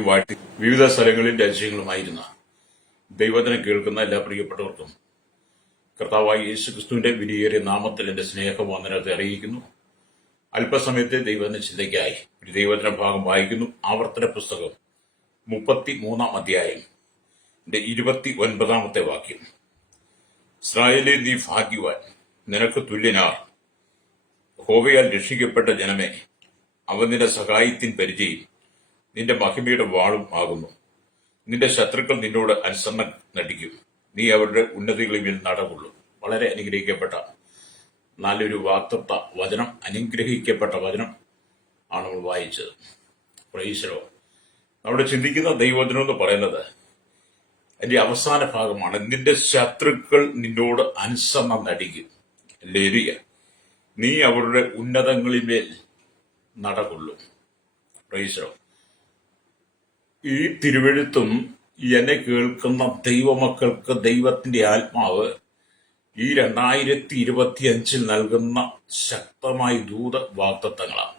വാഴ്ത്തി വിവിധ സ്ഥലങ്ങളിൽ രാജ്യങ്ങളുമായിരുന്ന ദൈവത്തിനെ കേൾക്കുന്ന എല്ലാ പ്രിയപ്പെട്ടവർക്കും കർത്താവായ യേശുക്രിസ്തുവിന്റെ വിലയേറിയ നാമത്തിൽ എന്റെ സ്നേഹവന്ദനത്തെ അറിയിക്കുന്നു. അല്പസമയത്തെ ദൈവത്തിന്റെ ചിന്തയ്ക്കായി ഒരു ദൈവത്തിന ഭാഗം വായിക്കുന്നു. ആവർത്തന പുസ്തകം 33 അധ്യായം 29 വാക്യം. ഇസ്രായേലേ, നീ ഭാഗ്യവാൻ, നിനക്ക് തുല്യനാർ. യഹോവയാൽ രക്ഷിക്കപ്പെട്ട ജനമേ, അവൻ നിന്റെ സഹായത്തിൻ പരിചയം, നിന്റെ മഹിമയുടെ വാളും ആകുന്നു. നിന്റെ ശത്രുക്കൾ നിന്നോട് അനുസരണം നടിക്കും, നീ അവരുടെ ഉന്നതികളിൽ നടകൊള്ളു. വളരെ അനുഗ്രഹിക്കപ്പെട്ട നല്ലൊരു വാക്തത്വ വചനം, അനുഗ്രഹിക്കപ്പെട്ട വചനം ആണ് നമ്മൾ വായിച്ചത്. പ്രൈസലോ. നമ്മുടെ ചിന്തിക്കുന്ന ദൈവവചനം എന്ന് പറയുന്നത് അതിന്റെ അവസാന ഭാഗമാണ്. നിന്റെ ശത്രുക്കൾ നിന്നോട് അനുസരണം നടിക്കും, ലേരിയ, നീ അവരുടെ ഉന്നതങ്ങളിന്മേൽ നടകൊള്ളും. പ്രൈസലോ. ഈ തിരുവെഴുത്തും എന്നെ കേൾക്കുന്ന ദൈവമക്കൾക്ക് ദൈവത്തിന്റെ ആത്മാവ് ഈ 2025 നൽകുന്ന ശക്തമായ ദൂത വാഗ്ദത്തങ്ങളാണ്.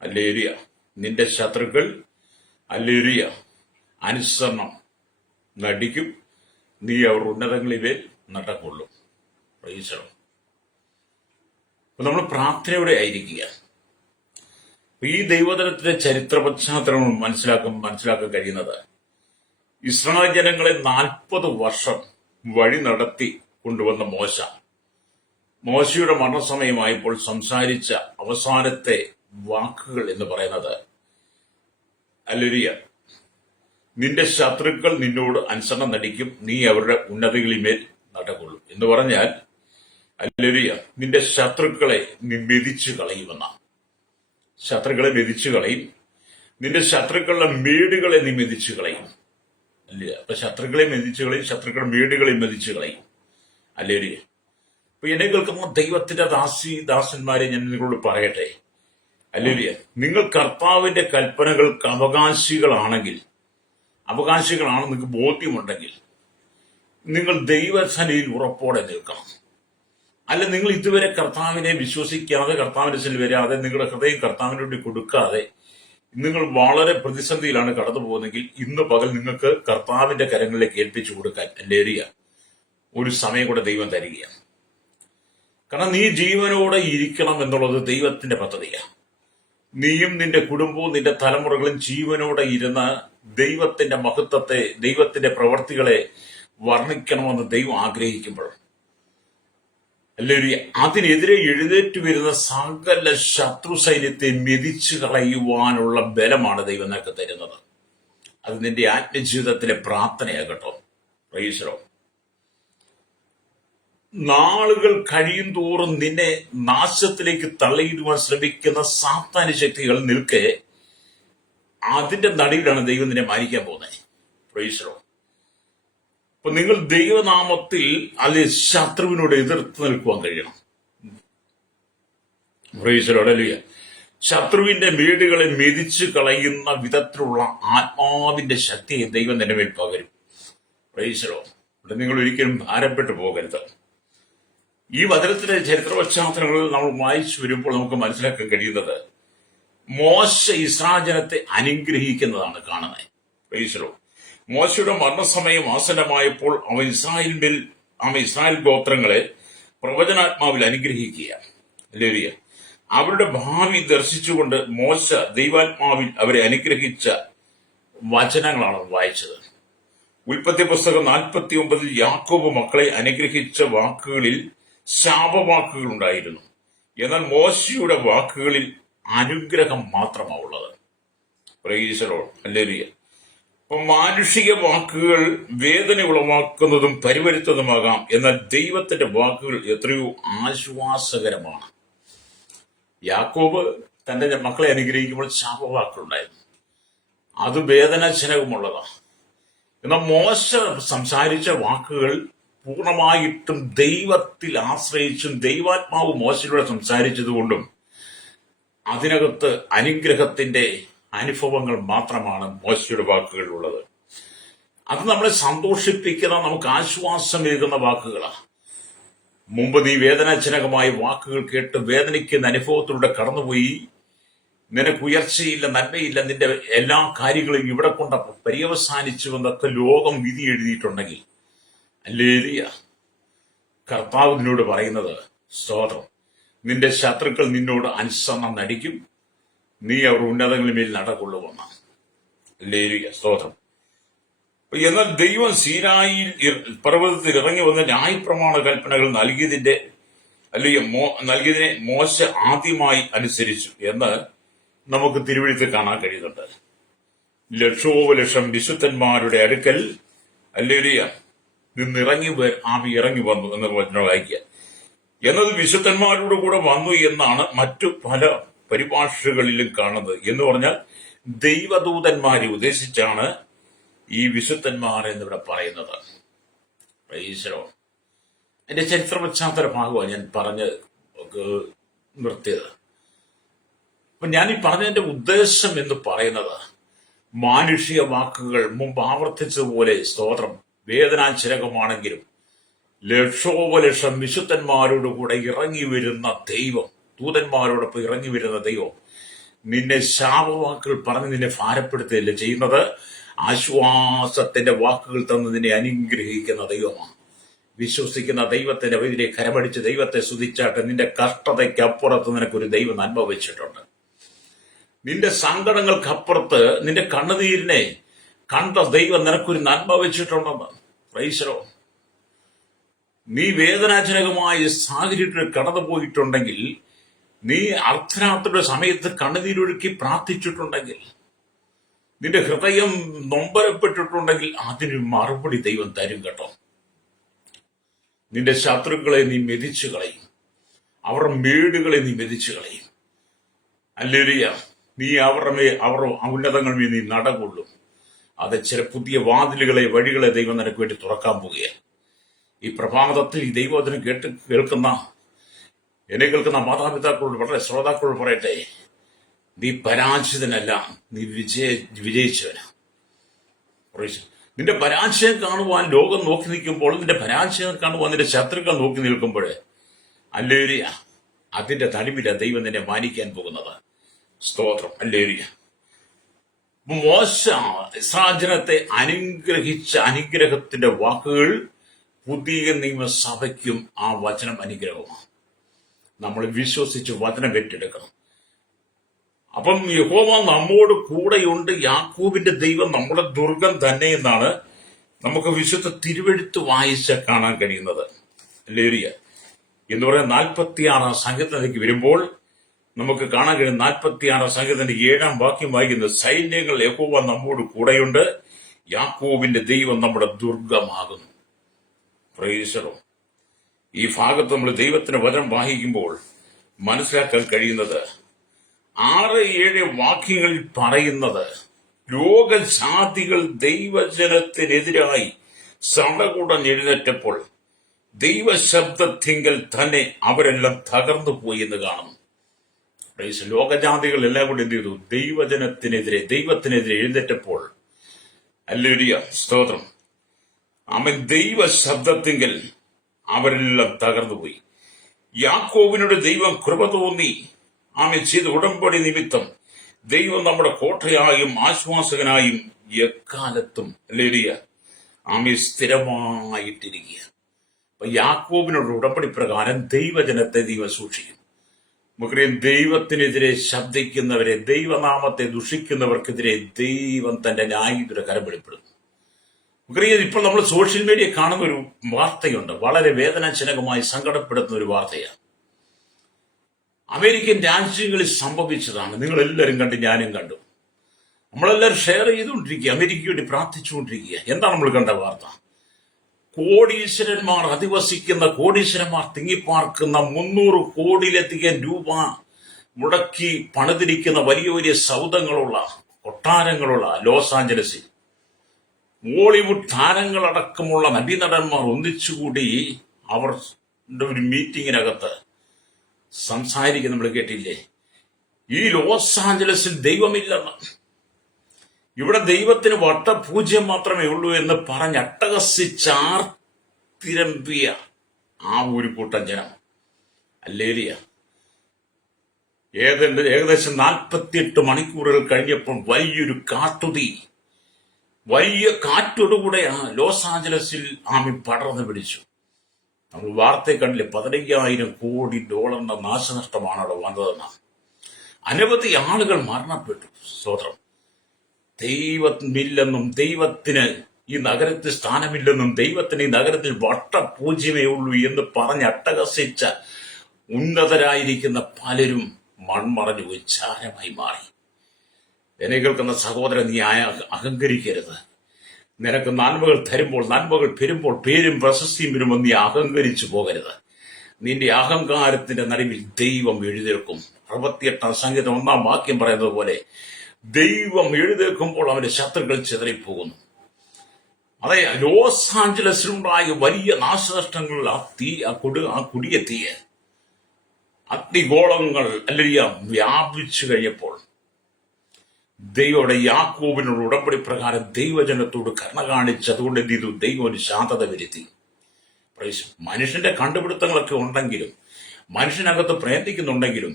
അല്ലേരിയ, നിന്റെ ശത്രുക്കൾ അല്ലേരിയ അനുസരണം നടിക്കും, നീ അവർ ഉന്നതങ്ങളിന്മേൽ നടകൊള്ളും. പ്രൈസലോ. നമ്മൾ പ്രാർത്ഥനയോടെ ആയിരിക്കുക. ഈ ദൈവജനത്തിന്റെ ചരിത്ര പശ്ചാത്തലം മനസ്സിലാക്കാൻ കഴിയുന്നത്, ഇസ്രായേൽ ജനങ്ങളെ 40 വർഷം വഴി നടത്തി കൊണ്ടുവന്ന മോശയുടെ മരണസമയമായപ്പോൾ സംസാരിച്ച അവസാനത്തെ വാക്കുകൾ എന്ന് പറയുന്നത്, അല്ലേരിയ, നിന്റെ ശത്രുക്കൾ നിന്നോട് അനുസരണം നടിക്കും, നീ അവരുടെ ഉന്നതികളിന്മേൽ നടകൊള്ളും എന്ന് പറഞ്ഞാൽ, അല്ലേരിയ, നിന്റെ ശത്രുക്കളെ നീ മെതിച്ചു കളയുമെന്നാണ്. ശത്രുക്കളെ മെതിച്ചു കളയും, നിന്റെ ശത്രുക്കളുടെ മേടുകളെ നീ മെതിച്ചു കളയും. അല്ലേ? അപ്പൊ ശത്രുക്കളെ മെതിച്ചു കളയും, ശത്രുക്കളുടെ മേടുകളെ മെതിച്ചു കളയും. അല്ലേരിയ. അപ്പൊ എന്നെ കേൾക്കുന്ന ദൈവത്തിന്റെ ദാസന്മാരെ ഞാൻ നിങ്ങളോട് പറയട്ടെ, അല്ലേരിയ, നിങ്ങൾ കർത്താവിന്റെ കൽപ്പനകൾക്ക് അവകാശികളാണെന്ന് നിങ്ങൾക്ക് ബോധ്യമുണ്ടെങ്കിൽ നിങ്ങൾ ദൈവസന്നിധിയിൽ ഉറപ്പോടെ നിൽക്കണം. അല്ല, നിങ്ങൾ ഇതുവരെ കർത്താവിനെ വിശ്വസിക്കാതെ, കർത്താവിന്റെ സന്നിധിയിൽ വരാതെ, നിങ്ങളുടെ ഹൃദയം കർത്താവിന് വേണ്ടി കൊടുക്കാതെ നിങ്ങൾ വളരെ പ്രതിസന്ധിയിലാണ് കടന്നു പോകുന്നതെങ്കിൽ ഇന്ന് പകൽ നിങ്ങൾക്ക് കർത്താവിന്റെ കരങ്ങളിലേക്ക് ഏൽപ്പിച്ചു കൊടുക്കാൻ അല്ലേരിയ ഒരു സമയം കൂടെ ദൈവം തരികയാണ്. കാരണം നീ ജീവനോടെ ഇരിക്കണം എന്നുള്ളത് ദൈവത്തിന്റെ പദ്ധതിയാണ്. നീയും നിന്റെ കുടുംബവും നിന്റെ തലമുറകളും ജീവനോടെ ഇരുന്ന് ദൈവത്തിന്റെ മഹത്വത്തെ, ദൈവത്തിന്റെ പ്രവർത്തികളെ വർണ്ണിക്കണമെന്ന് ദൈവം ആഗ്രഹിക്കുമ്പോൾ, അല്ലെങ്കിൽ അതിനെതിരെ എഴുന്നേറ്റ് വരുന്ന സകല ശത്രു സൈന്യത്തെ മെതിച്ചു കളയുവാനുള്ള ബലമാണ് ദൈവം നിനക്ക് തരുന്നത്. അത് നിന്റെ ആത്മജീവിതത്തിലെ പ്രാർത്ഥനയാകട്ടോ. പ്രൈസലോ. നാളുകൾ കഴിയും തോറും നിന്നെ നാശത്തിലേക്ക് തള്ളിയിടുവാൻ ശ്രമിക്കുന്ന സാത്താന്യ ശക്തികൾ നിൽക്കെ അതിന്റെ നടുവിലാണ് ദൈവം നിന്നെ മാനിക്കാൻ പോകുന്നത്. പ്രൈസലോ. അപ്പൊ നിങ്ങൾ ദൈവനാമത്തിൽ അല്ലെ ശത്രുവിനോട് എതിർത്ത് നിൽക്കുവാൻ കഴിയണം. പ്രൈസലോടല്ലിയ. ശത്രുവിന്റെ വീടുകളെ മെതിച്ചു കളയുന്ന വിധത്തിലുള്ള ആത്മാവിന്റെ ശക്തിയെ ദൈവം നിന്റെ മേൽ പകരും. പ്രൈസലോ. നിങ്ങൾ ഒരിക്കലും ഭാരപ്പെട്ടു പോകരുത്. ഈ വചനത്തിലെ ചരിത്ര പശ്ചാത്തലങ്ങളിൽ നമ്മൾ വായിച്ചു വരുമ്പോൾ നമുക്ക് മനസ്സിലാക്കാൻ കഴിയുന്നത്, മോശ ഇസ്രായേൽ ജനത്തെ അനുഗ്രഹിക്കുന്നതാണ് കാണുന്നത്. പ്രൈസലോ. മോശയുടെ മരണസമയം ആസന്നമായപ്പോൾ അവൻ ഇസ്രായേൽ ഗോത്രങ്ങളെ പ്രവചനാത്മാവിൽ അനുഗ്രഹിക്കുക. അല്ലേരിയ. അവരുടെ ഭാവി ദർശിച്ചുകൊണ്ട് മോശ ദൈവാത്മാവിൽ അവരെ അനുഗ്രഹിച്ച വചനങ്ങളാണ് വായിച്ചത്. ഉൽപ്പത്തി പുസ്തകം 49 യാക്കോബ് മക്കളെ അനുഗ്രഹിച്ച വാക്കുകളിൽ ശാപവാക്കുകൾ ഉണ്ടായിരുന്നു. എന്നാൽ മോശയുടെ വാക്കുകളിൽ അനുഗ്രഹം മാത്രമാണ് ഉള്ളത്. പ്രൈസലോ. അല്ലേരിയ. അപ്പൊ മാനുഷിക വാക്കുകൾ വേദന ഉളവാക്കുന്നതും പരിവരുത്തതുമാകാം, എന്നാൽ ദൈവത്തിന്റെ വാക്കുകൾ എത്രയോ ആശ്വാസകരമാണ്. യാക്കോബ് തന്റെ മക്കളെ അനുഗ്രഹിക്കുമ്പോൾ ശാപവാക്കുകളുണ്ടായിരുന്നു, അത് വേദനാജനകമുള്ളതാണ്. എന്നാൽ മോശ സംസാരിച്ച വാക്കുകൾ പൂർണ്ണമായിട്ടും ദൈവത്തിൽ ആശ്രയിച്ചും ദൈവാത്മാവ് മോശയിലൂടെ സംസാരിച്ചതുകൊണ്ടും അതിനകത്ത് അനുഗ്രഹത്തിന്റെ അനുഭവങ്ങൾ മാത്രമാണ് മോശയുടെ വാക്കുകളിലുള്ളത്. അത് നമ്മളെ സന്തോഷിപ്പിക്കുന്ന, നമുക്ക് ആശ്വാസമേകുന്ന വാക്കുകളാണ്. മുമ്പ് നീ വേദനാജനകമായ വാക്കുകൾ കേട്ട് വേദനിക്കുന്ന അനുഭവത്തിലൂടെ കടന്നുപോയി നിനക്ക് ഉയർച്ചയില്ല, നന്മയില്ല, നിന്റെ എല്ലാ കാര്യങ്ങളും ഇവിടെ കൊണ്ട് പര്യവസാനിച്ചു എന്നൊക്കെ ലോകം വിധി എഴുതിയിട്ടുണ്ടെങ്കിൽ, ഹല്ലേലൂയ, കർത്താവ് നിന്നോട് പറയുന്നത് സ്തോത്രം, നിന്റെ ശത്രുക്കൾ നിന്നോട് അനുസരണം നടിക്കും, നീ അവർ ഉന്നതങ്ങളിൽ മേൽ നടകൊള്ളുമെന്നാണ്. ഹല്ലേലൂയ, സ്തോത്രം. എന്നാൽ ദൈവം സീനായിൽ പർവ്വതത്തിൽ ഇറങ്ങി വന്ന ന്യായപ്രമാണ കൽപ്പനകൾ നൽകിയതിനെ മോശ ആദ്യമായി അനുസരിച്ചു എന്ന് നമുക്ക് തിരുവെഴുത്തിൽ കാണാൻ കഴിയുന്നുണ്ട്. ലക്ഷോപലക്ഷം വിശുദ്ധന്മാരുടെ അടുക്കൽ ഹല്ലേലൂയ ആവി ഇറങ്ങി വന്നു എന്ന് വായിക്കുക എന്നത് വിശുദ്ധന്മാരോട് കൂടെ വന്നു എന്നാണ് മറ്റു പല പരിഭാഷകളിലും കാണുന്നത്. എന്ന് പറഞ്ഞാൽ ദൈവദൂതന്മാരെ ഉദ്ദേശിച്ചാണ് ഈ വിശുദ്ധന്മാർ എന്നിവിടെ പറയുന്നത്. എന്റെ ചരിത്ര പശ്ചാത്തല ഭാഗമാണ് ഞാൻ പറഞ്ഞ് നിർത്തിയത്. അപ്പൊ ഞാൻ ഈ പറഞ്ഞതിന്റെ ഉദ്ദേശം എന്ന് പറയുന്നത്, മാനുഷിക വാക്കുകൾ മുമ്പ് ആവർത്തിച്ചതുപോലെ സ്തോത്രം വേദനാജനകമാണെങ്കിലും ലക്ഷോപലക്ഷം വിശുദ്ധന്മാരോടുകൂടെ ഇറങ്ങി വരുന്ന ദൈവം, ദൂതന്മാരോടൊപ്പം ഇറങ്ങി വരുന്ന ദൈവം നിന്നെ ശാപവാക്കുകൾ പറഞ്ഞ് നിന്നെ ഭാരപ്പെടുത്തുകയല്ല ചെയ്യുന്നത്, ആശ്വാസത്തിന്റെ വാക്കുകൾ തന്ന് നിന്നെ അനുഗ്രഹിക്കുന്ന ദൈവമാണ്. വിശ്വസിക്കുന്ന ദൈവത്തിന്റെ വഴിയിലെ കരമടിച്ച് ദൈവത്തെ സ്തുതിച്ചാട്ട് നിന്റെ കഷ്ടതയ്ക്കപ്പുറത്ത് നിനക്കൊരു ദൈവം നന്മ വെച്ചിട്ടുണ്ട്. നിന്റെ സങ്കടങ്ങൾക്കപ്പുറത്ത് നിന്റെ കണ്ണുനീരിനെ കണ്ട ദൈവം നിനക്കൊരു നന്മ വെച്ചിട്ടുണ്ടെന്ന്. പ്രൈസലോ, നീ വേദനാജനകമായ സാഹചര്യത്തിൽ കടന്നുപോയിട്ടുണ്ടെങ്കിൽ, നീ അർദ്ധരാത്രിയുടെ സമയത്ത് കണ്ണുനീരൊഴുക്കി പ്രാർത്ഥിച്ചിട്ടുണ്ടെങ്കിൽ, നിന്റെ ഹൃദയം നൊമ്പരപ്പെട്ടിട്ടുണ്ടെങ്കിൽ അതിന് മറുപടി ദൈവം തരും കേട്ടോ. നിന്റെ ശത്രുക്കളെ നീ മെതിച്ചു കളയും, അവരുടെ മേടുകളെ നീ മെതിച്ചു കളയും. ഹല്ലേലൂയ, നീ അവർ ഉന്നതങ്ങളിൽ നീ നടകൊള്ളും. അത് ചില പുതിയ വാതിലുകളെ, വഴികളെ ദൈവം നിനക്ക് വേണ്ടി തുറക്കാൻ പോവുകയാണ്. ഈ പ്രഭാതത്തിൽ ഈ ദൈവത്തിനെ എന്നെ കേൾക്കുന്ന മാതാപിതാക്കളോട്, വളരെ ശ്രോതാക്കളോട് പറയട്ടെ, നീ പരാജിതനല്ല, നീ വിജയിച്ചവനാ. നിന്റെ പരാജയം കാണുവാൻ ലോകം നോക്കി നിൽക്കുമ്പോൾ, നിന്റെ പരാജയം കാണുവാൻ നിന്റെ ശത്രുക്കൾ നോക്കി നിൽക്കുമ്പോൾ, ഹല്ലേലൂയ, അതിന്റെ തടിവില ദൈവം നിന്നെ മാനിക്കാൻ പോകുന്നത്. സ്തോത്രം, ഹല്ലേലൂയ. മോശ ഇസ്രായേൽ ജനത്തെ അനുഗ്രഹിച്ച അനുഗ്രഹത്തിന്റെ വാക്കുകൾ പുതിയ നിയമസഭയ്ക്കും ആ വചനം അനുഗ്രഹമാണ്. നമ്മൾ വിശ്വസിച്ച് വചനം ഏറ്റെടുക്കണം. അപ്പം യഹോവ നമ്മോട് കൂടെയുണ്ട്, യാക്കോബിന്റെ ദൈവം നമ്മുടെ ദുർഗം തന്നെ എന്നാണ് നമുക്ക് വിശുദ്ധ തിരുവെഴുത്ത് വായിച്ച് കാണാൻ കഴിയുന്നത്. ഹല്ലേലൂയ എന്ന് പറയുന്ന 46 സംഗീതത്തിലേക്ക് വരുമ്പോൾ നമുക്ക് കാണാൻ കഴിയും. 46 സംഗീതത്തിന്റെ 7-ാം വാക്യം വായിക്കുന്നത്, സൈന്യങ്ങൾ യഹോവ നമ്മോട് കൂടെയുണ്ട്, യാക്കോബിന്റെ ദൈവം നമ്മുടെ ദുർഗമാകുന്നു. പ്രൈസലോ, ഈ ഭാഗത്ത് നമ്മൾ ദൈവത്തിന്റെ വചനം വായിക്കുമ്പോൾ മനസ്സിലാക്കാൻ കഴിയുന്നത്, 6-7 വാക്യങ്ങളിൽ പറയുന്നത്, ലോകജാതികൾ ദൈവജനത്തിനെതിരായി സടകുടൻ എഴുന്നേറ്റപ്പോൾ ദൈവശബ്ദത്തിങ്കൽ തന്നെ അവരെല്ലാം തകർന്നു പോയി എന്ന് കാണുന്നു. ലോകജാതികൾ എല്ലാം കൂടി എന്ത് ചെയ്തു? ദൈവത്തിനെതിരെ എഴുന്നേറ്റപ്പോൾ, ഹല്ലേലൂയ, സ്തോത്രം, അവൻ ദൈവശബ്ദത്തിങ്കൽ അവരെല്ലാം തകർന്നുപോയി. യാക്കോബിനോട് ദൈവം കൃപ തോന്നി ആമൻ ചെയ്ത ഉടമ്പടി നിമിത്തം ദൈവം നമ്മുടെ കോട്ടയായും ആശ്വാസകനായും എക്കാലത്തും ഹല്ലേലൂയ ആമൻ സ്ഥിരമായിട്ടിരിക്കുക. അപ്പൊ യാക്കോബിനോട് ഉടമ്പടി പ്രകാരം ദൈവജനത്തെ ദൈവം സൂക്ഷിക്കും. നമുക്കറിയാം, ദൈവത്തിനെതിരെ ശബ്ദിക്കുന്നവരെ, ദൈവനാമത്തെ ദുഷിക്കുന്നവർക്കെതിരെ ദൈവം തന്റെ ന്യായീയുടെ കരം വെളിപ്പെടുത്തും. നമുക്കറിയാം, ഇപ്പോൾ നമ്മൾ സോഷ്യൽ മീഡിയ കാണുന്ന ഒരു വാർത്തയുണ്ട്, വളരെ വേദനാജനകമായി സങ്കടപ്പെടുത്തുന്ന ഒരു വാർത്തയാണ്. അമേരിക്കൻ രാജ്യങ്ങളിൽ സംഭവിച്ചതാണ്. നിങ്ങൾ എല്ലാവരും കണ്ടു, ഞാനും കണ്ടു. നമ്മളെല്ലാവരും ഷെയർ ചെയ്തുകൊണ്ടിരിക്കുക, അമേരിക്കയ്ക്ക് വേണ്ടി പ്രാർത്ഥിച്ചുകൊണ്ടിരിക്കുക. എന്താണ് നമ്മൾ കണ്ട വാർത്ത? കോടീശ്വരന്മാർ അധിവസിക്കുന്ന, കോടീശ്വരന്മാർ തിങ്ങിപ്പാർക്കുന്ന 300 കോടിയിലധികം രൂപ മുടക്കി പണിതിരിക്കുന്ന വലിയ വലിയ സൗധങ്ങളുള്ള, കൊട്ടാരങ്ങളുള്ള ലോസ് ആഞ്ചലസിൽ ബോളിവുഡ് താരങ്ങളടക്കമുള്ള നബീനടന്മാർ ഒന്നിച്ചുകൂടി അവരുടെ ഒരു മീറ്റിങ്ങിനകത്ത് സംസാരിക്കുന്ന നമ്മൾ കേട്ടില്ലേ? ഈ ലോസ് ആഞ്ചലസിൽ ദൈവമില്ലെന്ന്, ഇവിടെ ദൈവത്തിന് വട്ടപൂജ്യം മാത്രമേ ഉള്ളൂ എന്ന് പറഞ്ഞ് അട്ടഹസിച്ചാർത്തിരമ്പിയ ആ ഒരു കൂട്ടം ജനം. ഹല്ലേലൂയ. ഏകദേശം 48 മണിക്കൂറുകൾ കഴിഞ്ഞപ്പോൾ വലിയൊരു കാട്ടുതീ, വലിയ കാറ്റോടുകൂടെ ലോസ് ആഞ്ചലസിൽ ആമി പടർന്നു പിടിച്ചു. നമ്മൾ വാർത്തയെ കണ്ടില്ലേ, 15,000 കോടി ഡോളറിന്റെ നാശനഷ്ടമാണ് അവിടെ വന്നതെന്ന്. അനവധി ആളുകൾ മരണപ്പെട്ടു. സ്തോത്രം. ദൈവമില്ലെന്നും ദൈവത്തിന് ഈ നഗരത്തിൽ സ്ഥാനമില്ലെന്നും ദൈവത്തിന് ഈ നഗരത്തിൽ വട്ടപൂജ്യമേ ഉള്ളൂ എന്ന് പറഞ്ഞ് അട്ടഹസിച്ച ഉന്നതരായിരിക്കുന്ന പലരും മൺമറഞ്ഞു പോയി, ചാരമായി മാറി. എന്നെ കേൾക്കുന്ന സഹോദരൻ, നീ അഹങ്കരിക്കരുത്. നിനക്ക് നന്മകൾ തരുമ്പോൾ, നന്മകൾ പെരുമ്പോൾ പേരും പ്രശസ്തിയും വരുമ്പോൾ നീ അഹങ്കരിച്ചു പോകരുത്. നിന്റെ അഹങ്കാരത്തിന്റെ നടുവിൽ ദൈവം എഴുന്നേൽക്കും. 68 സംഗീതം 1 വാക്യം പറയുന്നത് പോലെ ദൈവം എഴുന്നേൽക്കുമ്പോൾ അവന്റെ ശത്രുക്കൾ ചിതറിപ്പോകുന്നു. അതെ, ലോസ് ആഞ്ചലസിലുണ്ടായ വലിയ നാശനഷ്ടങ്ങൾ ആ കൊടിയ തീയ അഗ്നിഗോളങ്ങൾ അല്ലെങ്കിൽ വ്യാപിച്ചു കഴിഞ്ഞപ്പോൾ ദൈവയുടെ യാക്കോബിനോട് ഉടമ്പടി പ്രകാരം ദൈവജനത്തോട് കരുണ കാണിച്ച് അതുകൊണ്ട് എന്ത് ചെയ്തു? ദൈവം ഒരു ശാന്തത വരുത്തി. മനുഷ്യന്റെ കണ്ടുപിടുത്തങ്ങളൊക്കെ ഉണ്ടെങ്കിലും, മനുഷ്യനകത്ത് പ്രയത്നിക്കുന്നുണ്ടെങ്കിലും,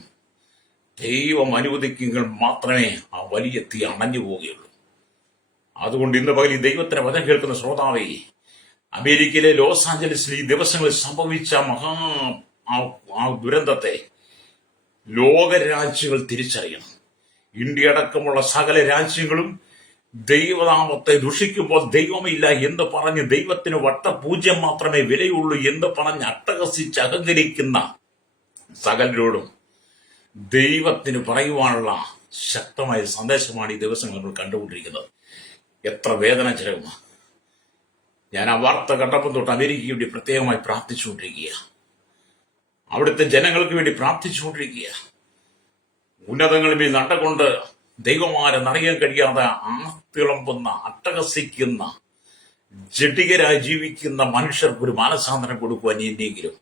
ദൈവം അനുവദിക്കുമെങ്കിൽ മാത്രമേ ആ വലിയ തീ അണഞ്ഞു പോവുകയുള്ളൂ. അതുകൊണ്ട് ഇന്ന് പകൽ ഈ ദൈവത്തിന്റെ വചനം കേൾക്കുന്ന ശ്രോതാവേ, അമേരിക്കയിലെ ലോസ് ആഞ്ചലസിൽ ഈ ദിവസങ്ങളിൽ സംഭവിച്ച ആ ദുരന്തത്തെ ലോകരാജ്യങ്ങൾ തിരിച്ചറിയണം. ഇന്ത്യ അടക്കമുള്ള സകല രാജ്യങ്ങളും ദൈവനാമത്തെ ദുഷിക്കുമ്പോൾ ദൈവമില്ല എന്ന് പറഞ്ഞ് ദൈവത്തിന് വട്ടപൂജ്യം മാത്രമേ വിലയുള്ളൂ എന്ന് പറഞ്ഞ് അട്ടഹസിച്ച് അഹങ്കരിക്കുന്ന സകലരോടും ദൈവത്തിന് പറയുവാനുള്ള ശക്തമായ സന്ദേശമാണ് ഈ ദിവസങ്ങൾ നമ്മൾ കണ്ടുകൊണ്ടിരിക്കുന്നത്. എത്ര വേദന ചെലവുമാണ്. ഞാൻ ആ വാർത്ത കണ്ടപ്പോൾ തൊട്ട് അമേരിക്കയ്ക്ക് വേണ്ടി പ്രത്യേകമായി പ്രാർത്ഥിച്ചുകൊണ്ടിരിക്കുക, അവിടുത്തെ ജനങ്ങൾക്ക് വേണ്ടി പ്രാർത്ഥിച്ചുകൊണ്ടിരിക്കുക. ഉന്നതങ്ങളിൽ മേൽ നട്ടകൊണ്ട് ദൈവമാരെ അറിയാൻ കഴിയാതെ ആർത്തിളമ്പുന്ന, അട്ടഹസിക്കുന്ന, ജഡികരായി ജീവിക്കുന്ന മനുഷ്യർക്ക് ഒരു മാനസാന്തരം കൊടുക്കുവാൻ ഇനിയെങ്കിലും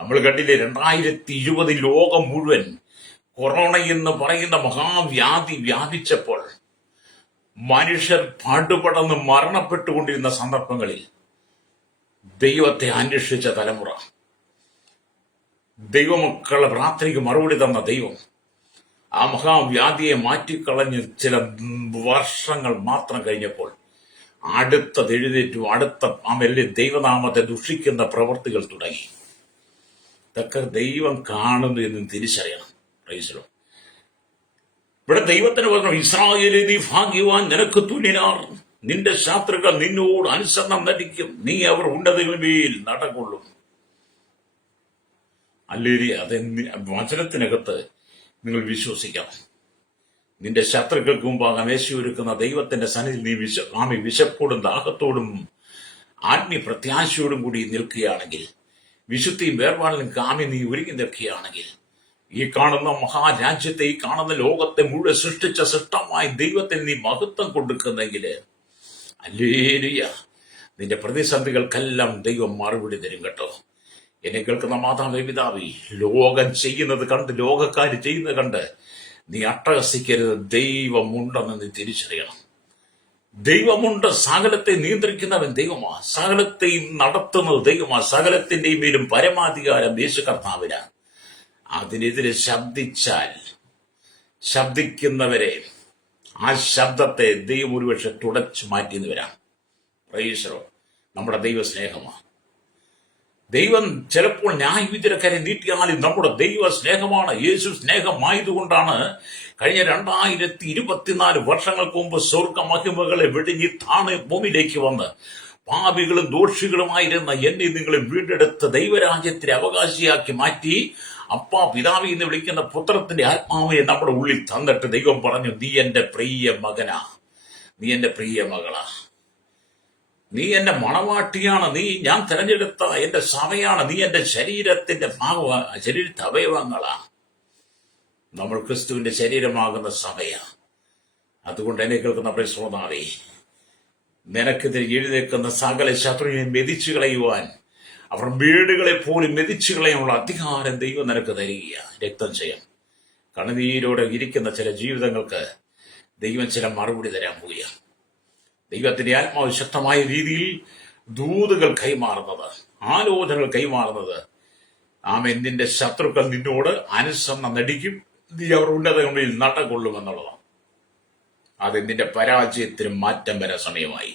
നമ്മൾ കണ്ടില്ലേ, 2020 ലോകം മുഴുവൻ കൊറോണ എന്ന് പറയുന്ന മഹാവ്യാധി വ്യാപിച്ചപ്പോൾ മനുഷ്യർ പാടുപടന്ന് മരണപ്പെട്ടുകൊണ്ടിരുന്ന സന്ദർഭങ്ങളിൽ ദൈവത്തെ അന്വേഷിച്ച തലമുറ, ദൈവമക്കളുടെ പ്രാർത്ഥനയ്ക്ക് മറുപടി തന്ന ദൈവം ആ മഹാവ്യാധിയെ മാറ്റിക്കളഞ്ഞ് ചില വർഷങ്ങൾ മാത്രം കഴിഞ്ഞപ്പോൾ അടുത്തത് എഴുന്നേറ്റു, അടുത്ത ദൈവനാമത്തെ ദുഷിക്കുന്ന പ്രവൃത്തികൾ തുടങ്ങി. ഇതൊക്കെ ദൈവം കാണുന്നു എന്ന് തിരിച്ചറിയണം. പ്രൈസ്. ഇവിടെ ദൈവത്തിന് പറഞ്ഞു, ഇസ്രായേലേ നീ ഭാഗ്യവാൻ, നിനക്ക് തുല്യനാർ, നിന്റെ ശത്രുക്കൾ നിന്നോട് അനുസരണം നടിക്കും, നീ അവർ ഉന്നതമേൽ നടകൊള്ളും. അല്ലേരി, അത് വചനത്തിനകത്ത് നിങ്ങൾ വിശ്വസിക്കണം. നിന്റെ ശത്രുക്കൾക്ക് മുമ്പാകെ മേശയൊരുക്കുന്ന ദൈവത്തിന്റെ സന്നിധിയിൽ നീ വിശപ്പോടും ദാഹത്തോടും ആത്മീയ പ്രത്യാശയോടും കൂടി നിൽക്കുകയാണെങ്കിൽ, വിശുദ്ധിയും വേർപാടിലും കാമി നീ ഒരുങ്ങി നിൽക്കുകയാണെങ്കിൽ, ഈ കാണുന്ന മഹാരാജ്യത്തെ, ഈ കാണുന്ന ലോകത്തെ മുഴുവൻ സൃഷ്ടിച്ച സൃഷ്ടമായ ദൈവത്തിന് നീ മഹത്വം കൊടുക്കുന്നെങ്കിൽ, ഹല്ലേലൂയ, നിന്റെ പ്രതിസന്ധികൾക്കെല്ലാം ദൈവം മറുപടി തരും കേട്ടോ. എന്നെ കേൾക്കുന്ന മാതാവേ, പിതാവേ, ലോകം ചെയ്യുന്നത് കണ്ട്, ലോകക്കാർ ചെയ്യുന്നത് കണ്ട് നീ അട്ടഹസിക്കരുത്. ദൈവമുണ്ടെന്ന് നീ തിരിച്ചറിയണം. ദൈവമുണ്ട്. സകലത്തെ നിയന്ത്രിക്കുന്നവൻ ദൈവമാ, സകലത്തെയും നടത്തുന്നത് ദൈവമാ, സകലത്തിന്റെയും പേരും പരമാധികാരം യേശു കർത്താവിനാണ്. അതിനെതിരെ ശബ്ദിക്കുന്നവരെ, ആ ശബ്ദത്തെ ദൈവം ഒരുപക്ഷെ തുടച്ചു മാറ്റിയെന്ന് വരാം. പ്രൈസറോ, നമ്മുടെ ദൈവ സ്നേഹമാണ്. ദൈവം ചിലപ്പോൾ ന്യായവിധിക്കരെ നീട്ടിയാലും നമ്മുടെ ദൈവ സ്നേഹമാണ്. യേശു സ്നേഹമായതുകൊണ്ടാണ് കഴിഞ്ഞ 2024 വർഷങ്ങൾക്ക് മുമ്പ് സ്വർഗ മഹിമകളെ വെടിഞ്ഞ് താണ് ഭൂമിയിലേക്ക് വന്ന് പാപികളും ദോഷികളുമായിരുന്ന എന്നെ നിങ്ങളെ വീണ്ടെടുത്ത് ദൈവരാജ്യത്തിന്റെ അവകാശിയാക്കി മാറ്റി അപ്പാ പിതാവി എന്ന് വിളിക്കുന്ന പുത്രത്തിന്റെ ആത്മാവിനെ നമ്മുടെ ഉള്ളിൽ തന്നിട്ട് ദൈവം പറഞ്ഞു, നീ എന്റെ പ്രിയ മകനാ, നീ എന്റെ പ്രിയ മകളാ, നീ എന്റെ മണവാട്ടിയാണ്, നീ ഞാൻ തിരഞ്ഞെടുത്ത എന്റെ സഭയാണ്, നീ എന്റെ ശരീരത്തിന്റെ ശരീരത്തെ അവയവങ്ങളാ. നമ്മൾ ക്രിസ്തുവിന്റെ ശരീരമാകുന്ന സഭയാ. അതുകൊണ്ട് എന്നെ കേൾക്കുന്ന ശ്രോതാവേ, നിനക്കെതിരെ എഴുന്നേൽക്കുന്ന സകല ശത്രുവിനെ മെതിച്ചു കളയുവാൻ, അവർ വീടുകളെ പോലും മെതിച്ചു കളയാനുള്ള അധികാരം ദൈവം നിനക്ക് തരിക. രക്തം ചെയ്യാം. കണ്ണുനീരോടെ ഇരിക്കുന്ന ചില ജീവിതങ്ങൾക്ക് ദൈവം ചില മറുപടി തരാൻ പോവുക. ദൈവത്തിന്റെ ആത്മാവ് ശക്തമായ രീതിയിൽ ദൂതുകൾ കൈമാറുന്നത്, ആലോചനകൾ കൈമാറുന്നത്, ആമേൻ, നിന്റെ ശത്രുക്കൾ നിന്നോട് അനുസരണം നടിക്കും, നീ അവർ ഉന്നതങ്ങളിൽ നടകൊള്ളുമെന്നുള്ളതാണ്. അത് നിന്റെ പരാജയത്തിന് മാറ്റം വരാൻ സമയമായി.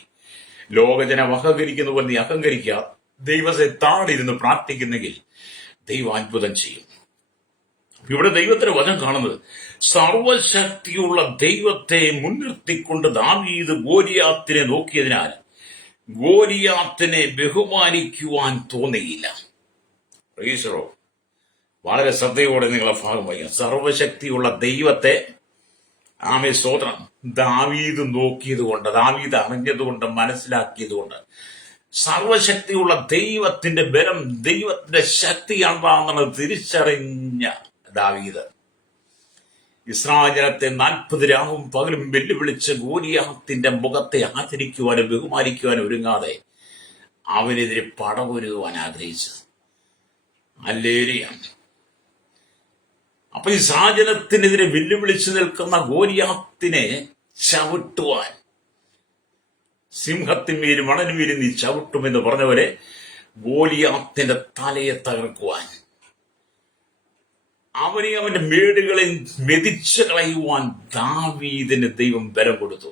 ലോകജനം അഹങ്കരിക്കുന്ന പോലെ നീ അഹങ്കരിക്കുക. ദൈവത്തെ താണിരുന്ന് പ്രാർത്ഥിക്കുന്നെങ്കിൽ ദൈവം അത്ഭുതം ചെയ്യും. ഇവിടെ ദൈവത്തിന്റെ വചനം കാണുന്നത്, സർവശക്തിയുള്ള ദൈവത്തെ മുൻനിർത്തിക്കൊണ്ട് ദാവീദ് ഗോലിയാത്തിനെ നോക്കിയതിനാൽ ഗോലിയാത്തിനെ ബഹുമാനിക്കുവാൻ തോന്നിയില്ല. പ്രീസറോ, വളരെ ശ്രദ്ധയോടെ നിങ്ങളെ ഭാഗം വയ്ക്കാം. സർവശക്തിയുള്ള ദൈവത്തെ സ്തോത്രം ദാവീദ് നോക്കിയതുകൊണ്ട്, ദാവീദ് അറിഞ്ഞതുകൊണ്ട്, മനസ്സിലാക്കിയതുകൊണ്ട്, സർവശക്തിയുള്ള ദൈവത്തിന്റെ ബലം, ദൈവത്തിന്റെ ശക്തി എന്താണെന്ന് തിരിച്ചറിഞ്ഞ ദാവീദ് ഇസ്രായേൽ ജനത്തെ 40 രാവും പകലും വെല്ലുവിളിച്ച് ഗോലിയാത്തിന്റെ മുഖത്തെ ആദരിക്കുവാനും ബഹുമാനിക്കുവാനും ഒരുങ്ങാതെ അവനെതിരെ പടപൊരുകുവാൻ ആഗ്രഹിച്ചു. ഹല്ലേലൂയ. അപ്പൊ ഇസ്രായേൽ ജനത്തിനെതിരെ വെല്ലുവിളിച്ചു നിൽക്കുന്ന ഗോലിയാത്തിനെ ചവിട്ടുവാൻ, സിംഹത്തിന്മേലും മണനുമേലും നീ ചവിട്ടുമെന്ന് പറഞ്ഞവരെ ഗോലിയാത്തിന്റെ തലയെ തകർക്കുവാൻ, അവനെ അവന്റെ മേടുകളെ മെതിച്ചു കളയുവാൻ ദാവീദിന് ദൈവം ബലം കൊടുത്തു.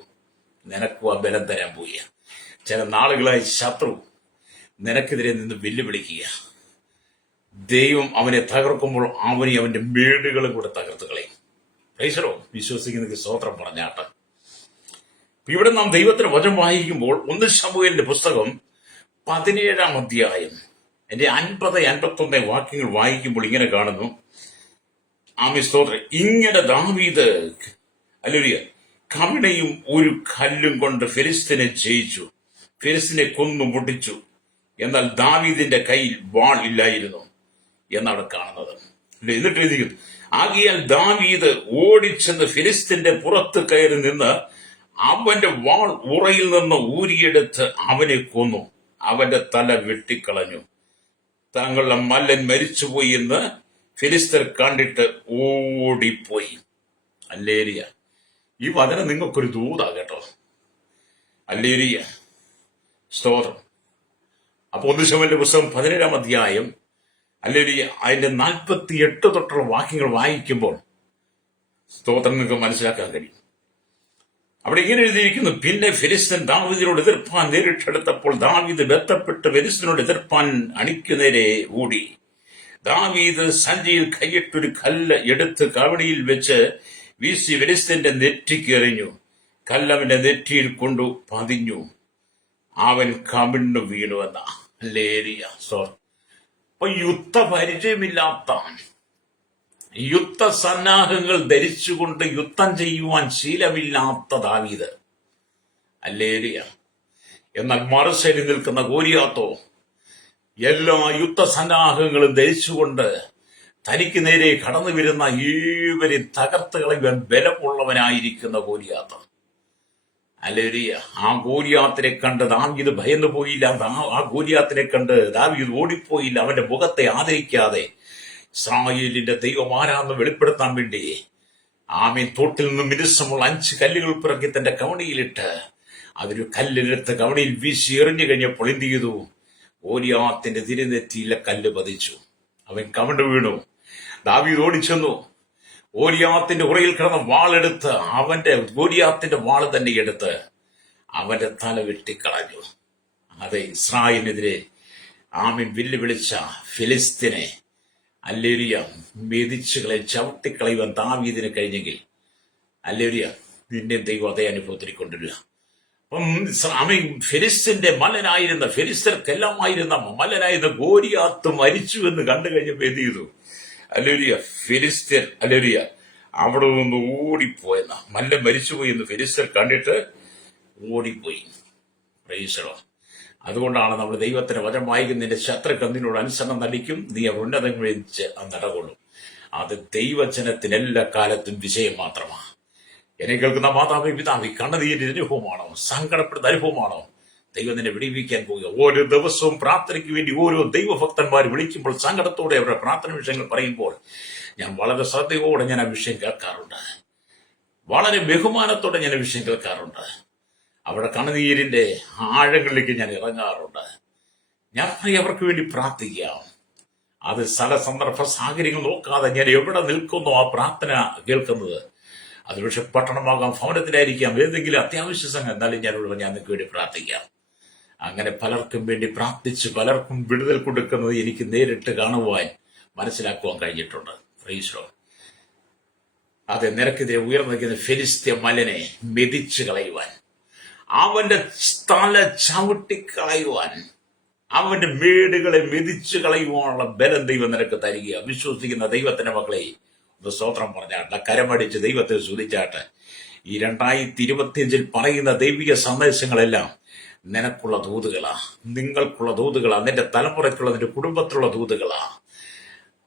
നിനക്കും ആ ബലം തരാൻ പോയ ചില നാളുകളായി ശത്രു നിനക്കെതിരെ നിന്ന് വെല്ലുവിളിക്കുക. ദൈവം അവനെ തകർക്കുമ്പോൾ അവനെ അവന്റെ മേടുകളും കൂടെ തകർത്ത് കളയും. പ്രൈസറോ, വിശ്വസിക്കുന്ന സ്തോത്രം പറഞ്ഞാട്ട്. ഇവിടെ നാം ദൈവത്തിന് വചനം വായിക്കുമ്പോൾ 1 ശമൂവേലിന്റെ പുസ്തകം 17-ാം അധ്യായം എന്റെ 50-51 വാക്യങ്ങൾ വായിക്കുമ്പോൾ ഇങ്ങനെ കാണുന്നു. സ്തോത്രം, ഇങ്ങനെ ദാവീദ് ഹല്ലേലൂയ കവിണയും ഒരു കല്ലും കൊണ്ട് ഫെലിസ്തീനെ ജയിച്ചു, ഫെലിസ്തീനെ കൊന്നു മുടിച്ചു. എന്നാൽ ദാവീദിന്റെ കയ്യിൽ വാൾ ഇല്ലായിരുന്നു എന്നാണ് കാണുന്നത്. എന്നിട്ട് എഴുതിയിരിക്കുന്നു, ആകിയാൽ ദാവീദ് ഓടിച്ചെന്ന് ഫിലിസ്തീന്റെ പുറത്ത് കയറി നിന്ന് അവന്റെ വാൾ ഉറയിൽ നിന്ന് ഊരിയെടുത്ത് അവനെ കൊന്നു, അവന്റെ തല വെട്ടിക്കളഞ്ഞു. തങ്ങളുടെ മല്ലൻ മരിച്ചുപോയി എന്ന് ഫിലിസ്തർ കണ്ടിട്ട് ഓടിപ്പോയി. ഹല്ലേലൂയ. ഈ വചനം നിങ്ങൾക്കൊരു ദൂതാ കേട്ടോ. ഹല്ലേലൂയ, സ്തോത്രം. അപ്പൊ 1 ശമൂവേലിന്റെ പുസ്തകം 17-ാം അധ്യായം ഹല്ലേലൂയ അതിന്റെ 48 തൊട്ടുള്ള വാക്യങ്ങൾ വായിക്കുമ്പോൾ സ്തോത്രം നിങ്ങൾക്ക് മനസ്സിലാക്കാൻ കഴിയും. അവിടെ ഇങ്ങനെ എഴുതിയിരിക്കുന്നു, പിന്നെ ഫിലിസ്തീൻ ദാവീദിനോട് എതിർപ്പാൻ നേരിട്ടെടുത്തപ്പോൾ ദാവീദ് ബന്ധപ്പെട്ട് ഫിലിസ്തീനോട് എതിർപ്പാൻ അണിക്കുനേരെ ഓടി. ദാവീദ് സഞ്ചിയിൽ കൈയിട്ടൊരു കല്ല് എടുത്ത് കവണിയിൽ വെച്ച് വീശി ഫിലിസ്തീന്റെ നെറ്റിക്ക് എറിഞ്ഞു. കല്ലവന്റെ നെറ്റിയിൽ കൊണ്ടു പതിഞ്ഞു, അവൻ കമിണ്ണു വീണുവെന്ന. ഹല്ലേലൂയ. അപ്പൊ യുദ്ധപരിചയമില്ലാത്ത, യുദ്ധസന്നാഹങ്ങൾ ധരിച്ചുകൊണ്ട് യുദ്ധം ചെയ്യുവാൻ ശീലമില്ലാത്ത ദാവീദ്, ഹല്ലേലൂയ. എന്നാൽ മറുസൈഡിൽ നിൽക്കുന്ന ഗോലിയാത്തോ എല്ലാ യുദ്ധസന്നാഹങ്ങളും ധരിച്ചുകൊണ്ട് തനിക്ക് നേരെ കടന്നു വരുന്ന ഏവരെ തകർത്ത് കളയുവാൻ ബലമുള്ളവനായിരിക്കുന്ന ഗോലിയാത്ത്. ഹല്ലേലൂയ. ആ ഗോലിയാത്തിനെ കണ്ട് ദാവീദ് ഭയന്നു പോയില്ല. ആ ഗോലിയാത്തിനെ കണ്ട് ദാവീദ് ഓടിപ്പോയില്ല. അവന്റെ മുഖത്തെ ആദരിക്കാതെ ഇസ്രായേലിന്റെ ദൈവം ആരാന്ന് വെളിപ്പെടുത്താൻ വേണ്ടി തോട്ടിൽ നിന്ന് മിനുസമുള്ള 5 കല്ലുകൾ പിറക്കി തന്റെ കവണിയിലിട്ട് അതൊരു കല്ലിനെടുത്ത് കവണിയിൽ വീശി എറിഞ്ഞു കഴിഞ്ഞപ്പോൾ എന്ത് ചെയ്തു? ഗോലിയാത്തിന്റെ തിരുനെറ്റിയിലെ കല്ല് പതിച്ചു. അവൻ കവണ്ട് വീണു. ദാവീദ് ഓടിച്ചെന്നു. ഗോലിയാത്തിന്റെ ഉറയിൽ കിടന്ന വാളെടുത്ത് ഗോലിയാത്തിന്റെ വാള് തന്നെ എടുത്ത് അവന്റെ തല വെട്ടിക്കളഞ്ഞു. അതെ, ഇസ്രായേലിനെതിരെ വെല്ലുവിളിച്ച ഫിലിസ്തീനെ ഹല്ലേലൂയ മെതിച്ചുകളെ ചവിട്ടിക്കളയുവാൻ ദാവീദിന് കഴിഞ്ഞെങ്കിൽ ഹല്ലേലൂയ നിന്നെ ദൈവം അതേ അനുഭവത്തിൽ കൊണ്ടുവരിക. അപ്പം ഫിലിസ്തീന്റെ മല്ലനായിരുന്ന, ഫിലിസ്തർക്കെല്ലാമായിരുന്ന മല്ലനായിരുന്ന ഗോലിയാത്ത് മരിച്ചു എന്ന് കണ്ടു കഴിഞ്ഞപ്പോ എന്ത് ചെയ്തു? ഹല്ലേലൂയ ഫിലിസ്തീൻ ഹല്ലേലൂയ അവിടെ നിന്ന് ഓടിപ്പോയെന്ന, മല്ലൻ മരിച്ചുപോയി എന്ന് ഫിലിസ്തീൻ കണ്ടിട്ട് ഓടിപ്പോയി. Price the Lord. അതുകൊണ്ടാണ് നമ്മൾ ദൈവത്തിന്റെ വചനം വായിക്കുന്ന, നിന്റെ ശത്രുക്കൾ നിന്നോട് അനുസരണം നടിക്കും, നീ അവർ ഉന്നതങ്ങളിൽ നടകൊള്ളും. അത് ദൈവജനത്തിന് എല്ലാ കാലത്തും വിജയം മാത്രമാണ്. എന്നെ കേൾക്കുന്ന മാതാവി പിതാവി, കണ്ണുനീരിന്റെ അനുഭവമാണോ, സങ്കടപ്പെടുന്ന അനുഭവമാണോ? ദൈവം നിന്നെ വിടിവിക്കാൻ പോവുക. ഓരോ ദിവസവും പ്രാർത്ഥനയ്ക്ക് വേണ്ടി ഓരോ ദൈവഭക്തന്മാർ വിളിക്കുമ്പോൾ സങ്കടത്തോടെ അവരുടെ പ്രാർത്ഥന വിഷയങ്ങൾ പറയുമ്പോൾ ഞാൻ വളരെ ശ്രദ്ധയോടെ ഞാൻ ആ വിഷയം കേൾക്കാറുണ്ട്. വളരെ ബഹുമാനത്തോടെ ഞാൻ ആ വിഷയം കേൾക്കാറുണ്ട്. അവരുടെ കണ്ണുനീരിന്റെ ആഴങ്ങളിലേക്ക് ഞാൻ ഇറങ്ങാറുണ്ട്. ഞാൻ അവർക്ക് വേണ്ടി പ്രാർത്ഥിക്കാം. അത് സ്ഥല സന്ദർഭ സാഹചര്യങ്ങൾ നോക്കാതെ ഞാൻ എവിടെ നിൽക്കുന്നു ആ പ്രാർത്ഥന കേൾക്കുന്നത്. അത് പക്ഷെ പട്ടണമാകാം, ഭവനത്തിലായിരിക്കാം, ഏതെങ്കിലും അത്യാവശ്യ സംഘം, എന്നാലും ഞാൻ നിങ്ങൾക്ക് വേണ്ടി പ്രാർത്ഥിക്കാം. അങ്ങനെ പലർക്കും വേണ്ടി പ്രാർത്ഥിച്ച് പലർക്കും വിടുതൽ കൊടുക്കുന്നത് എനിക്ക് നേരിട്ട് കാണുവാൻ മനസ്സിലാക്കുവാൻ കഴിഞ്ഞിട്ടുണ്ട്. Praise lord. അത് നിനക്കെതിരെ ഉയർന്നു നിൽക്കുന്ന ഫെലിസ്ത്യ മലനെ മെതിച്ചു കളയുവാൻ, അവന്റെ തല ചവിട്ടിക്കളയുവാൻ, അവന്റെ മേടുകളെ മെതിച്ചു കളയുവാനുള്ള ബലം ദൈവം നിനക്ക് തരിക. വിശ്വസിക്കുന്ന ദൈവത്തിന്റെ മക്കളെ ഒന്ന് സ്തോത്രം പറഞ്ഞാട്ടെ, കരമടിച്ച് ദൈവത്തെ സ്തുതിച്ചാട്ടെ. ഈ 2025 പറയുന്ന ദൈവിക സന്ദേശങ്ങളെല്ലാം നിനക്കുള്ള ദൂതുകളാ, നിങ്ങൾക്കുള്ള ദൂതുകളാ, നിന്റെ തലമുറയ്ക്കുള്ള, നിന്റെ കുടുംബത്തിലുള്ള ദൂതുകളാ.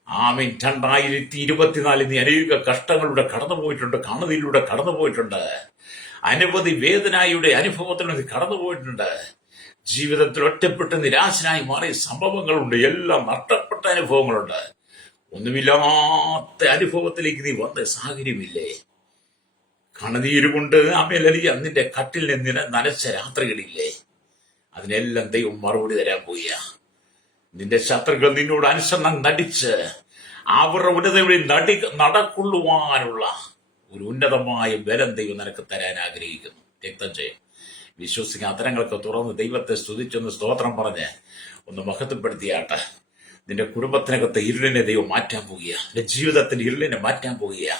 ആമീൻ. 2024 നീ അനേക കഷ്ടങ്ങളുടെ കടന്നുപോയിട്ടുണ്ട്, കാണുതിയിലൂടെ കടന്നുപോയിട്ടുണ്ട്, അനവധി വേദനയുടെ അനുഭവത്തിലൂടെ നീ കടന്നുപോയിട്ടുണ്ട്. ജീവിതത്തിൽ ഒറ്റപ്പെട്ട് നിരാശനായി മാറിയ സംഭവങ്ങളുണ്ട്, എല്ലാം നഷ്ടപ്പെട്ട അനുഭവങ്ങളുണ്ട്. ഒന്നുമില്ലാത്ത അനുഭവത്തിലേക്ക് നീ വന്ന സാഹചര്യമില്ലേ? കണനീരുകൊണ്ട് അമേലരിയ നിന്റെ കട്ടിലിനെ നനച്ച രാത്രികളില്ലേ? അതിനെല്ലാം ദൈവം മറുപടി തരാൻ പോയ. നിന്റെ ശത്രുക്കൾ നിന്നോട് അനുസരണം നടിച്ച് അവരുടെ ഉന്നതയുടെ നടക്കൊള്ളുവാനുള്ള ഒരു ഉന്നതമായ ബലം ദൈവം നിനക്ക് തരാൻ ആഗ്രഹിക്കുന്നു. രക്തം ചെയ്യും. വിശ്വസിക്കുന്ന അത്തരങ്ങളൊക്കെ തുറന്ന് ദൈവത്തെ സ്തുതിച്ചൊന്ന് സ്തോത്രം പറഞ്ഞ് ഒന്ന് മഹത്വപ്പെടുത്തിയാട്ടെ. നിന്റെ കുടുംബത്തിനകത്തെ ഇരുളിനെ ദൈവം മാറ്റാൻ പോകുക. നിന്റെ ജീവിതത്തിന്റെ ഇരുളിനെ മാറ്റാൻ പോകുക.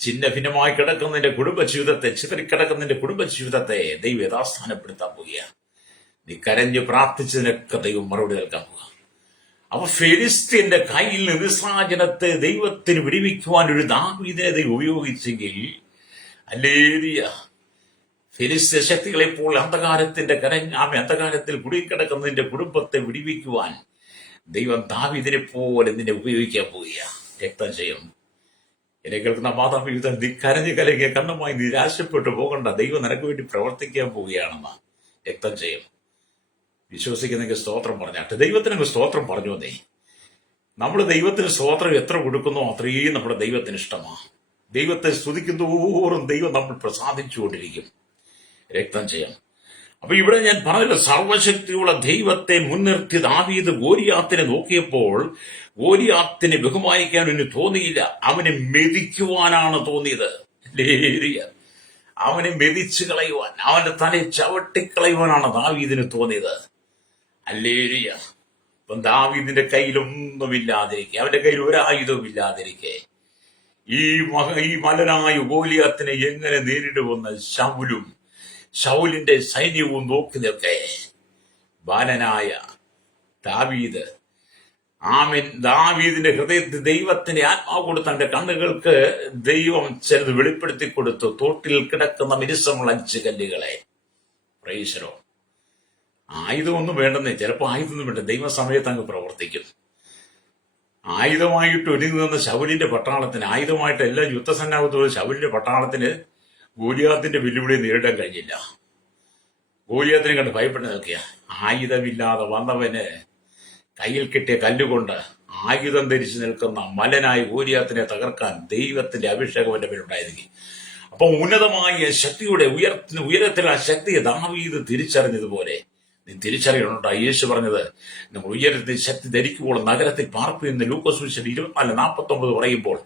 ചിന്ന ഭിന്നമായി കിടക്കുന്ന നിന്റെ കുടുംബജീവിതത്തെ, ചിതറിക്കിടക്കുന്ന നിന്റെ കുടുംബജീവിതത്തെ ദൈവം യഥാസ്ഥാനപ്പെടുത്താൻ പോകുക. നീ കരഞ്ഞ് പ്രാർത്ഥിച്ചതിനൊക്കെ ദൈവം മറുപടി നൽകാൻ പോകുക. അപ്പൊ ഫെലിസ്ത്യന്റെ കയ്യിൽ നിന്ന് ഇസ്രായേലിനെ ദൈവത്തിന് വിടുവിക്കുവാൻ ഒരു ദാവീദിനെ ദൈവം ഉപയോഗിച്ചെങ്കിൽ, ഹല്ലേലൂയ, ഫെലിസ്ത്യ ശക്തികളെപ്പോൾ അന്ധകാരത്തിൽ കുടുങ്ങിക്കിടക്കുന്നതിന്റെ കുടുംബത്തെ വിടുവിക്കുവാൻ ദൈവം ദാവീദിനെ പോലെ നിന്നെ ഉപയോഗിക്കാൻ പോവുക. രക്തം ചെയ്യും. എന്നെ കേൾക്കുന്ന മാതാപിതാ, നീ കരഞ്ഞു കലങ്ങിയ കണ്ണുമായി നിരാശപ്പെട്ടു പോകണ്ട. ദൈവം നിനക്ക് വേണ്ടി പ്രവർത്തിക്കാൻ പോവുകയാണെന്ന്. രക്തം ചെയ്യും. വിശ്വസിക്കുന്നെങ്കിൽ സ്തോത്രം പറഞ്ഞാട്ടെ. ദൈവത്തിനങ്ങ് സ്തോത്രം പറഞ്ഞു. നമ്മൾ ദൈവത്തിന് സ്തോത്രം എത്ര കൊടുക്കുന്നോ അത്രയും നമ്മുടെ ദൈവത്തിന് ഇഷ്ടമാണ്. ദൈവത്തെ സ്തുതിക്കുന്നതോറും ദൈവം നമ്മൾ പ്രസാദിച്ചുകൊണ്ടിരിക്കും. രക്തം ചെയ്യാം. അപ്പൊ ഇവിടെ ഞാൻ പറഞ്ഞല്ലോ, സർവശക്തിയുള്ള ദൈവത്തെ മുൻനിർത്തി ദാവീദ് ഗോലിയാത്തിനെ നോക്കിയപ്പോൾ ഗോലിയാത്തിനെ ബഹുമാനിക്കാൻ അവന് തോന്നിയില്ല, അവനെ മെതിക്കുവാനാണ് തോന്നിയത്. അവനെ മെതിച്ചു കളയുവാൻ, അവന്റെ തലയെ ചവിട്ടിക്കളയുവാനാണ് ദാവീദിന് തോന്നിയത്. ഹല്ലേലൂയ. അപ്പം ദാവീദിന്റെ കയ്യിലൊന്നുമില്ലാതിരിക്കെ, അവന്റെ കയ്യിൽ ഒരായുധവും ഇല്ലാതിരിക്കെ ഈ മലനായ ഗോലിയാത്തിനെ എങ്ങനെ നേരിടുമെന്ന് ശൗലിന്റെ സൈന്യവും നോക്കി നിൽക്കെ ബാലനായ ദാവീദ്, ദാവീദിന്റെ ഹൃദയത്തിൽ ദൈവത്തിന്റെ ആത്മാവ് കൊടുത്ത തന്റെ കണ്ണുകൾക്ക് ദൈവം ചിലത് വെളിപ്പെടുത്തി കൊടുത്തു. തോട്ടിൽ കിടക്കുന്ന മിനുസമുള്ള 5 കല്ലുകളെ. പ്രൈസരോ. ആയുധമൊന്നും വേണ്ടെന്നേ, ചിലപ്പോൾ ആയുധമൊന്നും വേണ്ട, ദൈവസമയത്ത് അങ്ങ് പ്രവർത്തിക്കും. ആയുധമായിട്ട് ഒരുങ്ങി നിന്ന ശൗലിന്റെ പട്ടാളത്തിന്, ആയുധമായിട്ട് എല്ലാ യുദ്ധസന്നാഹത്തോടും ശൗലിന്റെ പട്ടാളത്തിന് ഗോലിയാത്തിന്റെ വെല്ലുവിളി നേരിടാൻ കഴിഞ്ഞില്ല. ഗോലിയാത്തിനെ കണ്ട് ഭയപ്പെട്ട് നിൽക്കുക. ആയുധമില്ലാതെ വന്നവന് കയ്യിൽ കിട്ടിയ കല്ലുകൊണ്ട് ആയുധം ധരിച്ചു നിൽക്കുന്ന മലനായ ഗോലിയാത്തിനെ തകർക്കാൻ ദൈവത്തിന്റെ അഭിഷേകം അവന്റെ പേരുണ്ടായിരിക്കും. അപ്പൊ ഉന്നതമായ ശക്തിയുടെ ഉയരത്തിൽ ആ ശക്തിയെ ദാവീദ് തിരിച്ചറിഞ്ഞതുപോലെ നീ തിരിച്ചറിയണുണ്ടോ? യേശു പറഞ്ഞത്, നമ്മൾ ഉയരത്തിൽ ശക്തി ധരിക്കുമ്പോൾ നഗരത്തിൽ പാർപ്പിന്ന് ലൂക്കോസ് സുവിശേഷം 24:49 പറയുമ്പോൾ,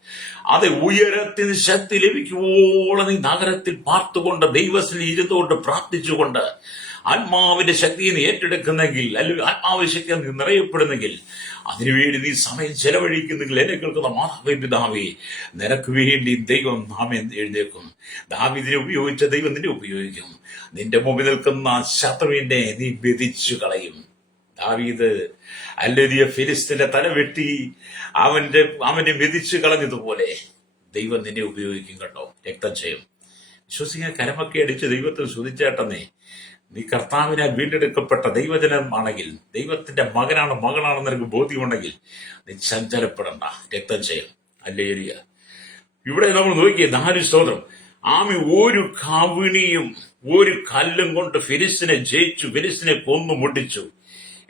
അത് ഉയരത്തിന് ശക്തി ലഭിക്കുവോളം നീ നഗരത്തിൽ പാർത്തുകൊണ്ട് ദൈവത്തിൽ ഇരുന്നുകൊണ്ട് പ്രാർത്ഥിച്ചുകൊണ്ട് ആത്മാവിന്റെ ശക്തിയെ നീ ഏറ്റെടുക്കുന്നെങ്കിൽ, അല്ലെങ്കിൽ ആത്മാവിന്റെ ശക്തി നീ നിറയപ്പെടുന്നെങ്കിൽ, അതിനുവേണ്ടി നീ സമയം ചെലവഴിക്കുന്നെങ്കിൽ, എന്നെ കേൾക്കുന്ന മാതാവേ പിതാവേ, നിനക്ക് വേണ്ടി ദൈവം നാമം എഴുന്നേക്കും. ദാവീദിനെ ഉപയോഗിച്ച ദൈവം നിന്നെ ഉപയോഗിക്കും. നിന്റെ മുമ്പിൽ നിൽക്കുന്ന ശത്രുവിനെ നീ മെതിച്ചു കളയും. ദാവീദ് അല്ലരിയ ഫിലിസ്തീന്റെ തല വെട്ടി അവനെ മെതിച്ചു കളഞ്ഞതുപോലെ ദൈവം നിന്നെ ഉപയോഗിക്കും കേട്ടോ. രക്തം ചെയ്യും. വിശ്വസിക്കാൻ കരമൊക്കെ അടിച്ച് ദൈവത്തെ സ്തുതിച്ചേട്ടെന്നേ. നീ കർത്താവിനാൽ വീണ്ടെടുക്കപ്പെട്ട ദൈവജനമാണെങ്കിൽ, ദൈവത്തിന്റെ മകളാണെന്ന് നിനക്ക് ബോധ്യമുണ്ടെങ്കിൽ നീ ചഞ്ചലപ്പെടണ്ട. രക്തം ചെയ്യും. ഹല്ലേലൂയ. ഇവിടെ നമ്മൾ നോക്കിയേ, 4 സ്തോത്രം. ഒരു കവിണിയും ഒരു കല്ലും കൊണ്ട് ഫിലിസ്തീനെ ജയിച്ചു, ഫിലിസ്തീനെ കൊന്നു മുട്ടിച്ചു.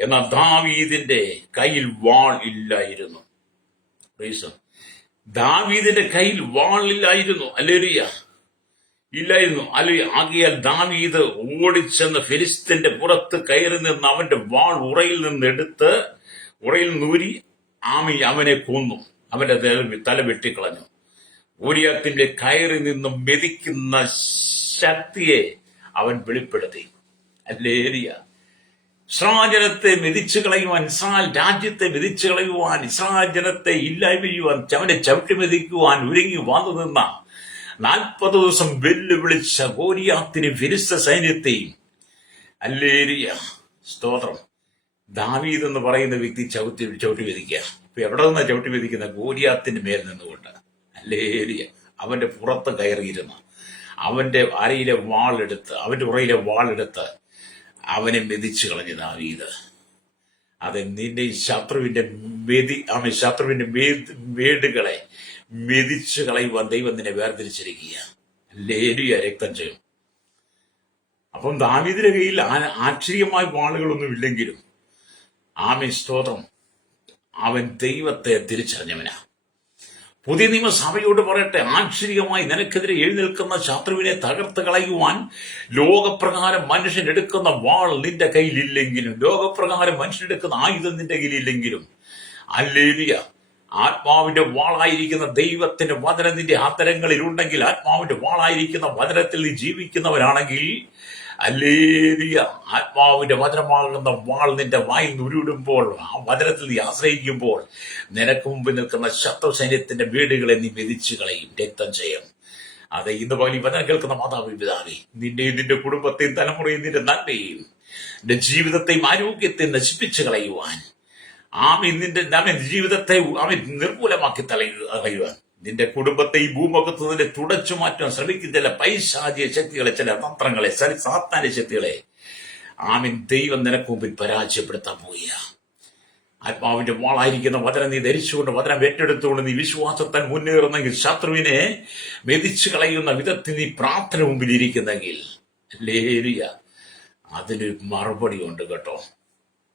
എന്നാൽ ദാവീദിന്റെ കയ്യിൽ വാൾ ഇല്ലായിരുന്നു. ദാവീദിന്റെ കയ്യിൽ വാൾ ഇല്ലായിരുന്നു. ഹല്ലേലൂയ. ഇല്ലായിരുന്നു. ആകയാൽ ദാവീദ് ഓടിച്ചെന്ന് ഫിലിസ്തീന്റെ പുറത്ത് കയറി നിന്ന് അവന്റെ വാൾ ഉറയിൽ നിന്ന് ഊരി അവനെ കൊന്നു, അവന്റെ തല വെട്ടിക്കളഞ്ഞു. ഗോലിയാത്തിന്റെ കയറി നിന്നും മെതിക്കുന്ന ശക്തിയെ അവൻ വെളിപ്പെടുത്തി. ഹല്ലേലൂയ. ഇസ്രായേൽ ജനത്തെ മെതിച്ചു കളയുവാൻ, ഇസ്രായേൽ രാജ്യത്തെ മെതിച്ചു കളയുവാൻ, ഇസ്രായേൽ ജനത്തെ ഇല്ലായ്മ ചെയ്യുവാൻ, അവനെ ചവിട്ടി മെതിക്കുവാൻ ഒരുങ്ങി വന്നു നിന്ന 40 ദിവസം വെല്ലുവിളിച്ച ഗോലിയാത്തിന് ഫിലിസ്ത്യ സൈന്യത്തെയും, ഹല്ലേലൂയ, സ്തോത്രം, ദാവീദ് എന്ന് പറയുന്ന വ്യക്തി ചവിട്ടി മെതിക്കുക. ഇപ്പൊ എവിടെ നിന്നാ ചവിട്ടി മെതിക്കുന്ന? ഗോലിയാത്തിന്റെ മേൽ നിന്നുകൊണ്ട്. ഹല്ലേലൂയ. അവന്റെ പുറത്ത് കയറിയിരുന്ന അവന്റെ അരയിലെ വാളെടുത്ത്, അവന്റെ ഉറയിലെ വാളെടുത്ത് അവനെ മെതിച്ചു കളഞ്ഞു ദാവീദ്. അത് നിന്റെ ശത്രുവിന്റെ ശത്രുവിന്റെ മേടുകളെ മെതിച്ചു കളയുവാൻ ദൈവം നിന്നെ വേർതിരിച്ചിരിക്കുക. ഹല്ലേലൂയ. രക്തം ചെയ്യും. അപ്പം ദാവീദിന്റെ കയ്യിൽ ആശ്ചര്യമായ വാളുകളൊന്നും ഇല്ലെങ്കിലും സ്തോത്രം, അവൻ ദൈവത്തെ തിരിച്ചറിഞ്ഞവനാ. പുതിയ നിയമസഭയോട് പറയട്ടെ, ആശ്ചര്യമായി നിനക്കെതിരെ എഴുന്നേൽക്കുന്ന ശത്രുവിനെ തകർത്ത് കളയുവാൻ ലോകപ്രകാരം മനുഷ്യനെടുക്കുന്ന വാൾ നിന്റെ കയ്യിലില്ലെങ്കിലും, ലോകപ്രകാരം മനുഷ്യനെടുക്കുന്ന ആയുധം നിന്റെ കയ്യിലില്ലെങ്കിലും, ഹല്ലേലൂയ, ആത്മാവിന്റെ വാളായിരിക്കുന്ന ദൈവത്തിന്റെ വചനം നിന്റെ ആന്തരങ്ങളിൽ ഉണ്ടെങ്കിൽ, ആത്മാവിന്റെ വാളായിരിക്കുന്ന വചനത്തിൽ നീ ജീവിക്കുന്നവരാണെങ്കിൽ, ഹല്ലേലൂയ, ആത്മാവിന്റെ വചനമാകുന്ന വാൾ നിന്റെ വായിൽ ഉരുടുമ്പോൾ, ആ വചനത്തിൽ നീ ആശ്രയിക്കുമ്പോൾ, നിനക്ക് മുമ്പിൽ നിൽക്കുന്ന ശത്രു സൈന്യത്തിന്റെ വീടുകളെ നീ മെതിച്ചു കളയും. രക്തം ചെയ്യും. അതെ, ഇന്ന് പോലെ ഈ വചനം കേൾക്കുന്ന മാതാവ് പിതാവേ, നിന്റെയും നിന്റെ കുടുംബത്തെയും തലമുറയും നിന്റെ നന്മയും നിന്റെ ജീവിതത്തെയും ആരോഗ്യത്തെയും നശിപ്പിച്ചു കളയുവാൻ, നിന്റെ ജീവിതത്തെ നിർമൂലമാക്കി കളയുവാൻ, നിന്റെ കുടുംബത്തെ ഈ ഭൂമുഖത്ത് തുടച്ചു മാറ്റാൻ ശ്രമിക്കുന്ന ചില പൈശാചിക ശക്തികളെ, ചില തന്ത്രങ്ങളെ, സാത്താന്യ ശക്തികളെ ദൈവം നിനക്ക് മുമ്പിൽ പരാജയപ്പെടുത്താൻ പോവുക. ആത്മാവിന്റെ വാളായിരിക്കുന്ന വചനം നീ ധരിച്ചുകൊണ്ട്, വചനം ഏറ്റെടുത്തുകൊണ്ട് നീ വിശ്വാസത്താൽ മുന്നേറുന്നെങ്കിൽ, ശത്രുവിനെ മെതിച്ചു കളയുന്ന വിധത്തിൽ നീ പ്രാർത്ഥന മുമ്പിൽ ഇരിക്കുന്നെങ്കിൽ, ഹല്ലേലൂയ, അതിനൊരു മറുപടി ഉണ്ട് കേട്ടോ.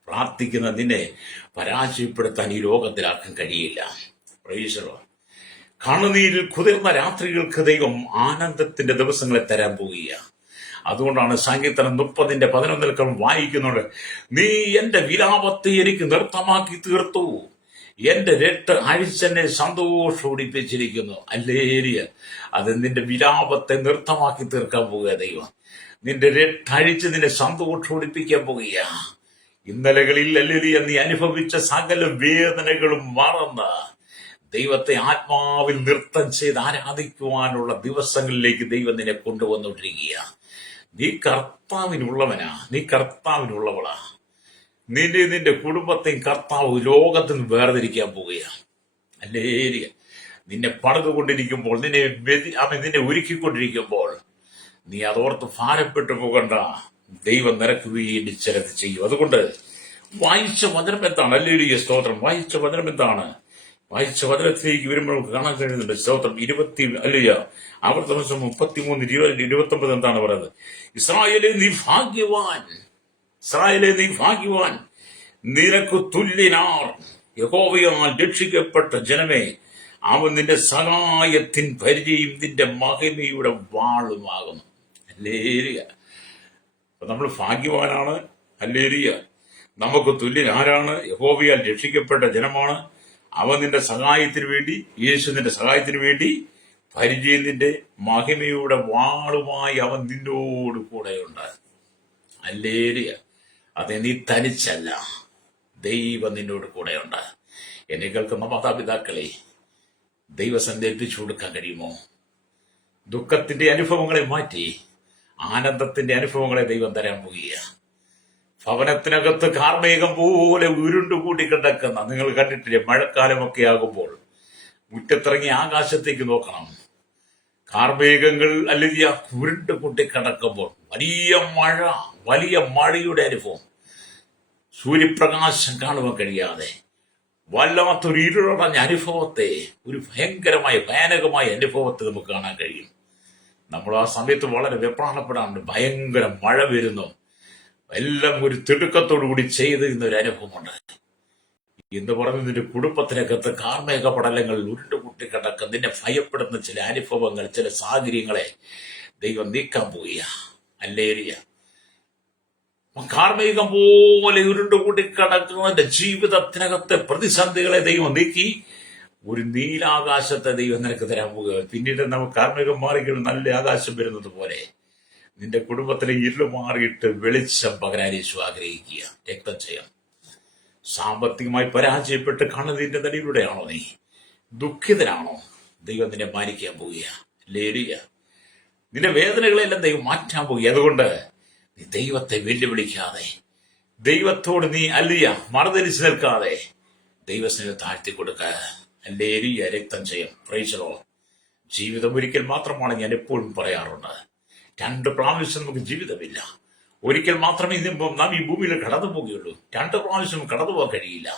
പ്രാർത്ഥിക്കുന്ന നിന്നെ പരാജയപ്പെടുത്താൻ ഈ ലോകത്തിലാക്കാൻ കഴിയില്ല. Praise the lord. കണ്ണുനീരിൽ കുതിർന്ന രാത്രികൾക്ക് ദൈവം ആനന്ദത്തിന്റെ ദിവസങ്ങളെ തരാൻ പോവുക. അതുകൊണ്ടാണ് സങ്കീർത്തനം 30:11 വായിക്കുന്നുണ്ട്, നീ എന്റെ വിലാപത്തെ എനിക്ക് നൃത്തമാക്കി തീർത്തു, എന്റെ രട്ട് അഴിച്ചെന്നെ സന്തോഷോടിപ്പിച്ചിരിക്കുന്നു. ഹല്ലേലൂയ. അത് നിന്റെ വിലാപത്തെ നൃത്തമാക്കി തീർക്കാൻ പോവുക ദൈവം. നിന്റെ രട്ടഴിച്ച് നിന്നെ സന്തോഷോടിപ്പിക്കാൻ പോവുക. ഇന്നലകളിൽ ഹല്ലേലൂയ നീ അനുഭവിച്ച സകല വേദനകളും മറന്ന് ദൈവത്തെ ആത്മാവിൽ നൃത്തം ചെയ്ത് ആരാധിക്കുവാനുള്ള ദിവസങ്ങളിലേക്ക് ദൈവം നിന്നെ കൊണ്ടുവന്നുകൊണ്ടിരിക്കുക. നീ കർത്താവിനുള്ളവനാ, നീ കർത്താവിനുള്ളവളാ. നിന്റെ കുടുംബത്തെയും കർത്താവ് ലോകത്തിൽ നിന്ന് വേർതിരിക്കാൻ പോവുകയാണ്. ഹല്ലേലൂയ. നിന്നെ പണിതുകൊണ്ടിരിക്കുമ്പോൾ, നിന്നെ ഒരുക്കിക്കൊണ്ടിരിക്കുമ്പോൾ നീ അതോർത്ത് ഭാരപ്പെട്ടു പോകണ്ട. ദൈവം നിനക്ക് വേണ്ടി ചിലത് ചെയ്യും. അതുകൊണ്ട് വായിച്ച വചനം എന്താണ്? ഹല്ലേലൂയ, സ്തോത്രം. വായിച്ച വചനം എന്താണ്? വായിച്ച വചനത്തിലേക്ക് വരുമ്പോൾ കാണാൻ കഴിയുന്നുണ്ട്. സ്തോത്രം. ആവർത്തന 33:29 എന്താണ് പറയുന്നത്? ഇസ്രായേലേ നീ ഭാഗ്യവാൻ, ഇസ്രായേലേ നീ ഭാഗ്യവാൻ, നിനക്ക് തുല്യനാർ, യഹോവയാൽ രക്ഷിക്കപ്പെട്ട ജനമേ, അവൻ നിന്റെ സഹായത്തിൻ പരിചയം നിന്റെ മഹിമയുടെ വാളുമാകുന്നു. ഹല്ലേലൂയ. അപ്പൊ നമ്മൾ ഭാഗ്യവാനാണ്. ഹല്ലേലൂയ. നമുക്ക് തുല്യൻ ആരാണ്? യഹോവയാൽ രക്ഷിക്കപ്പെട്ട ജനമാണ്. അവൻ നിന്റെ സഹായത്തിന് വേണ്ടി, യേശു നിന്റെ സഹായത്തിന് വേണ്ടി പരിചയം നിന്റെ മഹിമയുടെ വാളുമായി അവൻ നിന്നോട് കൂടെയുണ്ട്. ഹല്ലേലൂയ. അതെ, നീ തനിച്ചല്ല, ദൈവം നിന്നോട് കൂടെയുണ്ട്. എന്നെ കേൾക്കുന്ന മാതാപിതാക്കളെ, ദൈവസന്നിധിയിൽ എത്തിച്ചു കൊടുക്കാൻ കഴിയുമോ? ദുഃഖത്തിന്റെ അനുഭവങ്ങളെ മാറ്റി ആനന്ദത്തിന്റെ അനുഭവങ്ങളെ ദൈവം തരാൻ പോവുക. ഭവനത്തിനകത്ത് കാർമേഘം പോലെ ഉരുണ്ടുകൂടി കിടക്കുന്ന, നിങ്ങൾ കണ്ടിട്ടില്ലേ, മഴക്കാലമൊക്കെ ആകുമ്പോൾ മുറ്റത്തിറങ്ങി ആകാശത്തേക്ക് നോക്കണം. കാർമേഘങ്ങൾ അല്ലെങ്കിൽ ഉരുണ്ടുകൂട്ടി കിടക്കുമ്പോൾ വലിയ മഴയുടെ അനുഭവം, സൂര്യപ്രകാശം കാണുവാൻ കഴിയാതെ വല്ലാത്തൊരു ഇരുളടഞ്ഞ അനുഭവത്തെ, ഒരു ഭയാനകമായ അനുഭവത്തെ നമുക്ക് കാണാൻ കഴിയും. നമ്മൾ ആ സമയത്ത് വളരെ വെപ്രാളപ്പെടാറുണ്ട്. ഭയങ്കര മഴ വരുന്നു, എല്ലാം ഒരു തിടുക്കത്തോടു കൂടി ചെയ്ത് ഇന്നൊരു അനുഭവമുണ്ട് എന്ന് പറഞ്ഞ് നിന്റെ കുടുംബത്തിനകത്ത് കാർമേഘ പടലങ്ങൾ ഉരുണ്ടുകൂട്ടി കിടക്കുന്ന, നിന്നെ ഭയപ്പെടുന്ന ചില അനുഭവങ്ങൾ, ചില സാഹചര്യങ്ങളെ ദൈവം നീക്കാൻ പോവുക. ഹല്ലേലൂയ. കാർമേഘം പോലെ ഉരുണ്ടുകൂടി കിടക്കുന്നതിന്റെ ജീവിതത്തിനകത്തെ പ്രതിസന്ധികളെ ദൈവം നീക്കി ഒരു നീലാകാശത്തെ ദൈവം നിനക്ക് തരാൻ പോകുക. പിന്നീട് നമുക്ക് കാർമേഘം മാറിക്കഴിഞ്ഞ് നല്ല ആകാശം വരുന്നത് പോലെ നിന്റെ കുടുംബത്തിലെ ഇരുള് മാറിയിട്ട് വെളിച്ചം പകരാൻ യേശു ആഗ്രഹിക്കുക. രക്തം ചെയ്യാം. സാമ്പത്തികമായി പരാജയപ്പെട്ട് കണ്ണുനീരിന്റെ നടിയിലൂടെയാണോ നീ? ദുഃഖിതനാണോ? ദൈവം നിന്നെ മാനിക്കാൻ പോവുക. ലേലിയ നിന്റെ വേദനകളെല്ലാം ദൈവം മാറ്റാൻ പോവുക. അതുകൊണ്ട് നീ ദൈവത്തെ വെല്ലുവിളിക്കാതെ, ദൈവത്തോട് നീ അല്ലിയ മറുതലിച്ച് നിൽക്കാതെ ദൈവസ്നേഹം താഴ്ത്തി കൊടുക്കുക. ലേലിയ രക്തം ചെയ്യാം. പ്രൈസലോ. ജീവിതം ഒരിക്കൽ മാത്രമാണ്, ഞാൻ എപ്പോഴും പറയാറുണ്ട്. 2 പ്രാവശ്യം നമുക്ക് ജീവിതമില്ല. ഒരിക്കൽ മാത്രമേ നാം ഈ ഭൂമിയിൽ കടന്നു പോകുകയുള്ളൂ. 2 പ്രാവശ്യം കടന്നു പോകാൻ കഴിയില്ല.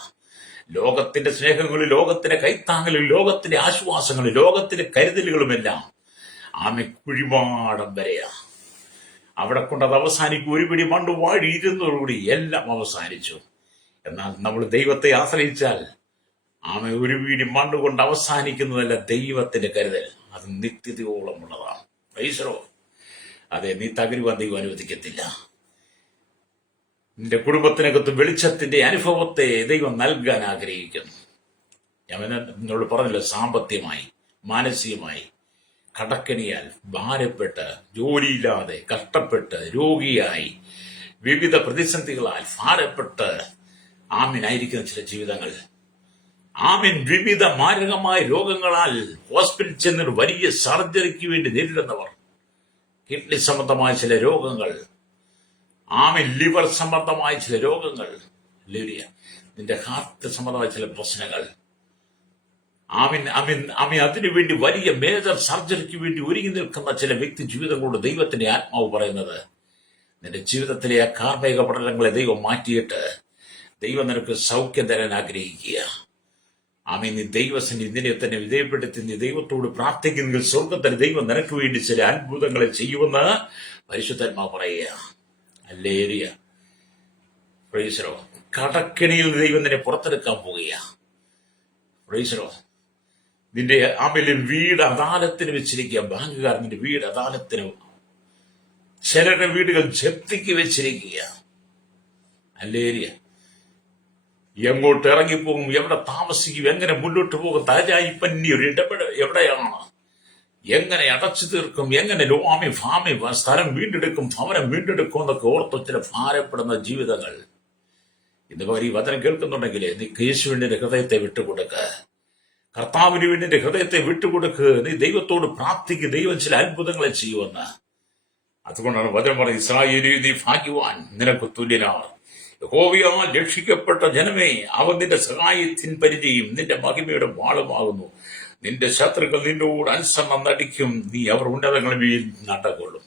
ലോകത്തിന്റെ സ്നേഹങ്ങളും ലോകത്തിന്റെ കൈത്താങ്ങലും ലോകത്തിന്റെ ആശ്വാസങ്ങളും ലോകത്തിന്റെ കരുതലുകളുമെല്ലാം ആമെ കുഴിമാടം വരെയാ. അവിടെ കൊണ്ടത് അവസാനിക്കും. ഒരു പിടി മണ്ണ് വാടി ഇരുന്നതോടുകൂടി എല്ലാം അവസാനിച്ചു. എന്നാൽ നമ്മൾ ദൈവത്തെ ആശ്രയിച്ചാൽ ആമെ ഒരു പിടി മണ്ണ് കൊണ്ട് അവസാനിക്കുന്നതല്ല ദൈവത്തിന്റെ കരുതൽ. അത് നിത്യതയോളം ഉള്ളതാണ്. പൈസറോ. അതെ, നീ തകരുവാൻ ദൈവം അനുവദിക്കത്തില്ല. നിന്റെ കുടുംബത്തിനകത്ത് വെളിച്ചത്തിന്റെ അനുഭവത്തെ ദൈവം നൽകാൻ ആഗ്രഹിക്കുന്നു. ഞാൻ നിന്നോട് പറഞ്ഞല്ലോ, സാമ്പത്തികമായി മാനസികമായി കടക്കണിയാൽ ഭാരപ്പെട്ട് ജോലിയില്ലാതെ കഷ്ടപ്പെട്ട് രോഗിയായി വിവിധ പ്രതിസന്ധികളാൽ ഭാരപ്പെട്ട് ആമിനായിരിക്കുന്ന ചില ജീവിതങ്ങൾ, ആമിൻ വിവിധ മാരകമായ രോഗങ്ങളാൽ ഹോസ്പിറ്റലിൽ ചെന്നൊരു വലിയ സർജറിക്ക് വേണ്ടി നേരിടുന്നവർ, കിഡ്നി സംബന്ധമായ ചില രോഗങ്ങൾ, ആമിൻ ലിവർ സംബന്ധമായ ചില രോഗങ്ങൾ, നിന്റെ ഹാർട്ട് സംബന്ധമായ ചില പ്രശ്നങ്ങൾ, അതിനുവേണ്ടി വലിയ മേജർ സർജറിക്ക് വേണ്ടി ഒരുങ്ങി നിൽക്കുന്ന ചില വ്യക്തി ജീവിതങ്ങളോട് ദൈവത്തിന്റെ ആത്മാവ് പറയുന്നത്, നിന്റെ ജീവിതത്തിലെ ആ കാർമേഘ പടലങ്ങളെ ദൈവം മാറ്റിയിട്ട് ദൈവം നിനക്ക് സൗഖ്യം തരാൻ ആഗ്രഹിക്കുക. നീ ദൈവസന്നിധി നിന്നെ തന്നെ വിധേയപ്പെടുത്തി നീ ദൈവത്തോട് പ്രാർത്ഥിക്കുന്നെങ്കിൽ സ്വർഗത്തിന് ദൈവം നിനക്ക് വേണ്ടി ചില അത്ഭുതങ്ങളെ ചെയ്യുമെന്ന് പരിശുദ്ധാത്മാവ് പറയുക. ഹല്ലേലൂയ. പ്രൈസലോ. കടക്കെണിയിൽ ദൈവം നിന്നെ പുറത്തെടുക്കാൻ പോവുക. പ്രൈസലോ. നിന്റെ വീട് അദാലത്തിന് വെച്ചിരിക്കുക. ബാങ്കുകാർ നിന്റെ വീട് അദാലത്തിന്, ചിലരുടെ വീടുകൾ ജപ്തിക്ക് വെച്ചിരിക്കുക. ഹല്ലേലൂയ. എങ്ങോട്ട് ഇറങ്ങിപ്പോകും, എവിടെ താമസിക്കും, എങ്ങനെ മുന്നോട്ട് പോകും, താജായിപ്പന്നി ഒരു എവിടെയാണ്, എങ്ങനെ അടച്ചു തീർക്കും, എങ്ങനെ ഫാമി സ്ഥലം വീണ്ടെടുക്കും, ഭവനം വീണ്ടെടുക്കും എന്നൊക്കെ ഓർത്ത് ചില ഭാരപ്പെടുന്ന ജീവിതങ്ങൾ. ഇന്ന് ഈ വചനം കേൾക്കുന്നുണ്ടെങ്കിൽ നീ യേശുവിന്റെ ഹൃദയത്തെ വിട്ടുകൊടുക്ക. കർത്താവിന് വേണ്ടി ഹൃദയത്തെ വിട്ടുകൊടുക്ക്. നീ ദൈവത്തോട് പ്രാർത്ഥിക്ക്. ദൈവം ചില അത്ഭുതങ്ങളെ ചെയ്യുമെന്ന്. അതുകൊണ്ടാണ് വചനം പറയുന്നത്, ഇസ്രായേലേ നീ ഭാഗ്യവാൻ, നിനക്ക് തുല്യനാണ്. യഹോവയാൽ രക്ഷിക്കപ്പെട്ട ജനമേ, അവൻ നിന്റെ സഹായത്തിൻ പരിചയം നിന്റെ മഹിമയുടെ വാളുമാകുന്നു. നിന്റെ ശത്രുക്കൾ നിന്നോട് അനുസരണം നടിക്കും, നീ അവർ ഉന്നതങ്ങളിൽ മേൽ നടകൊള്ളും.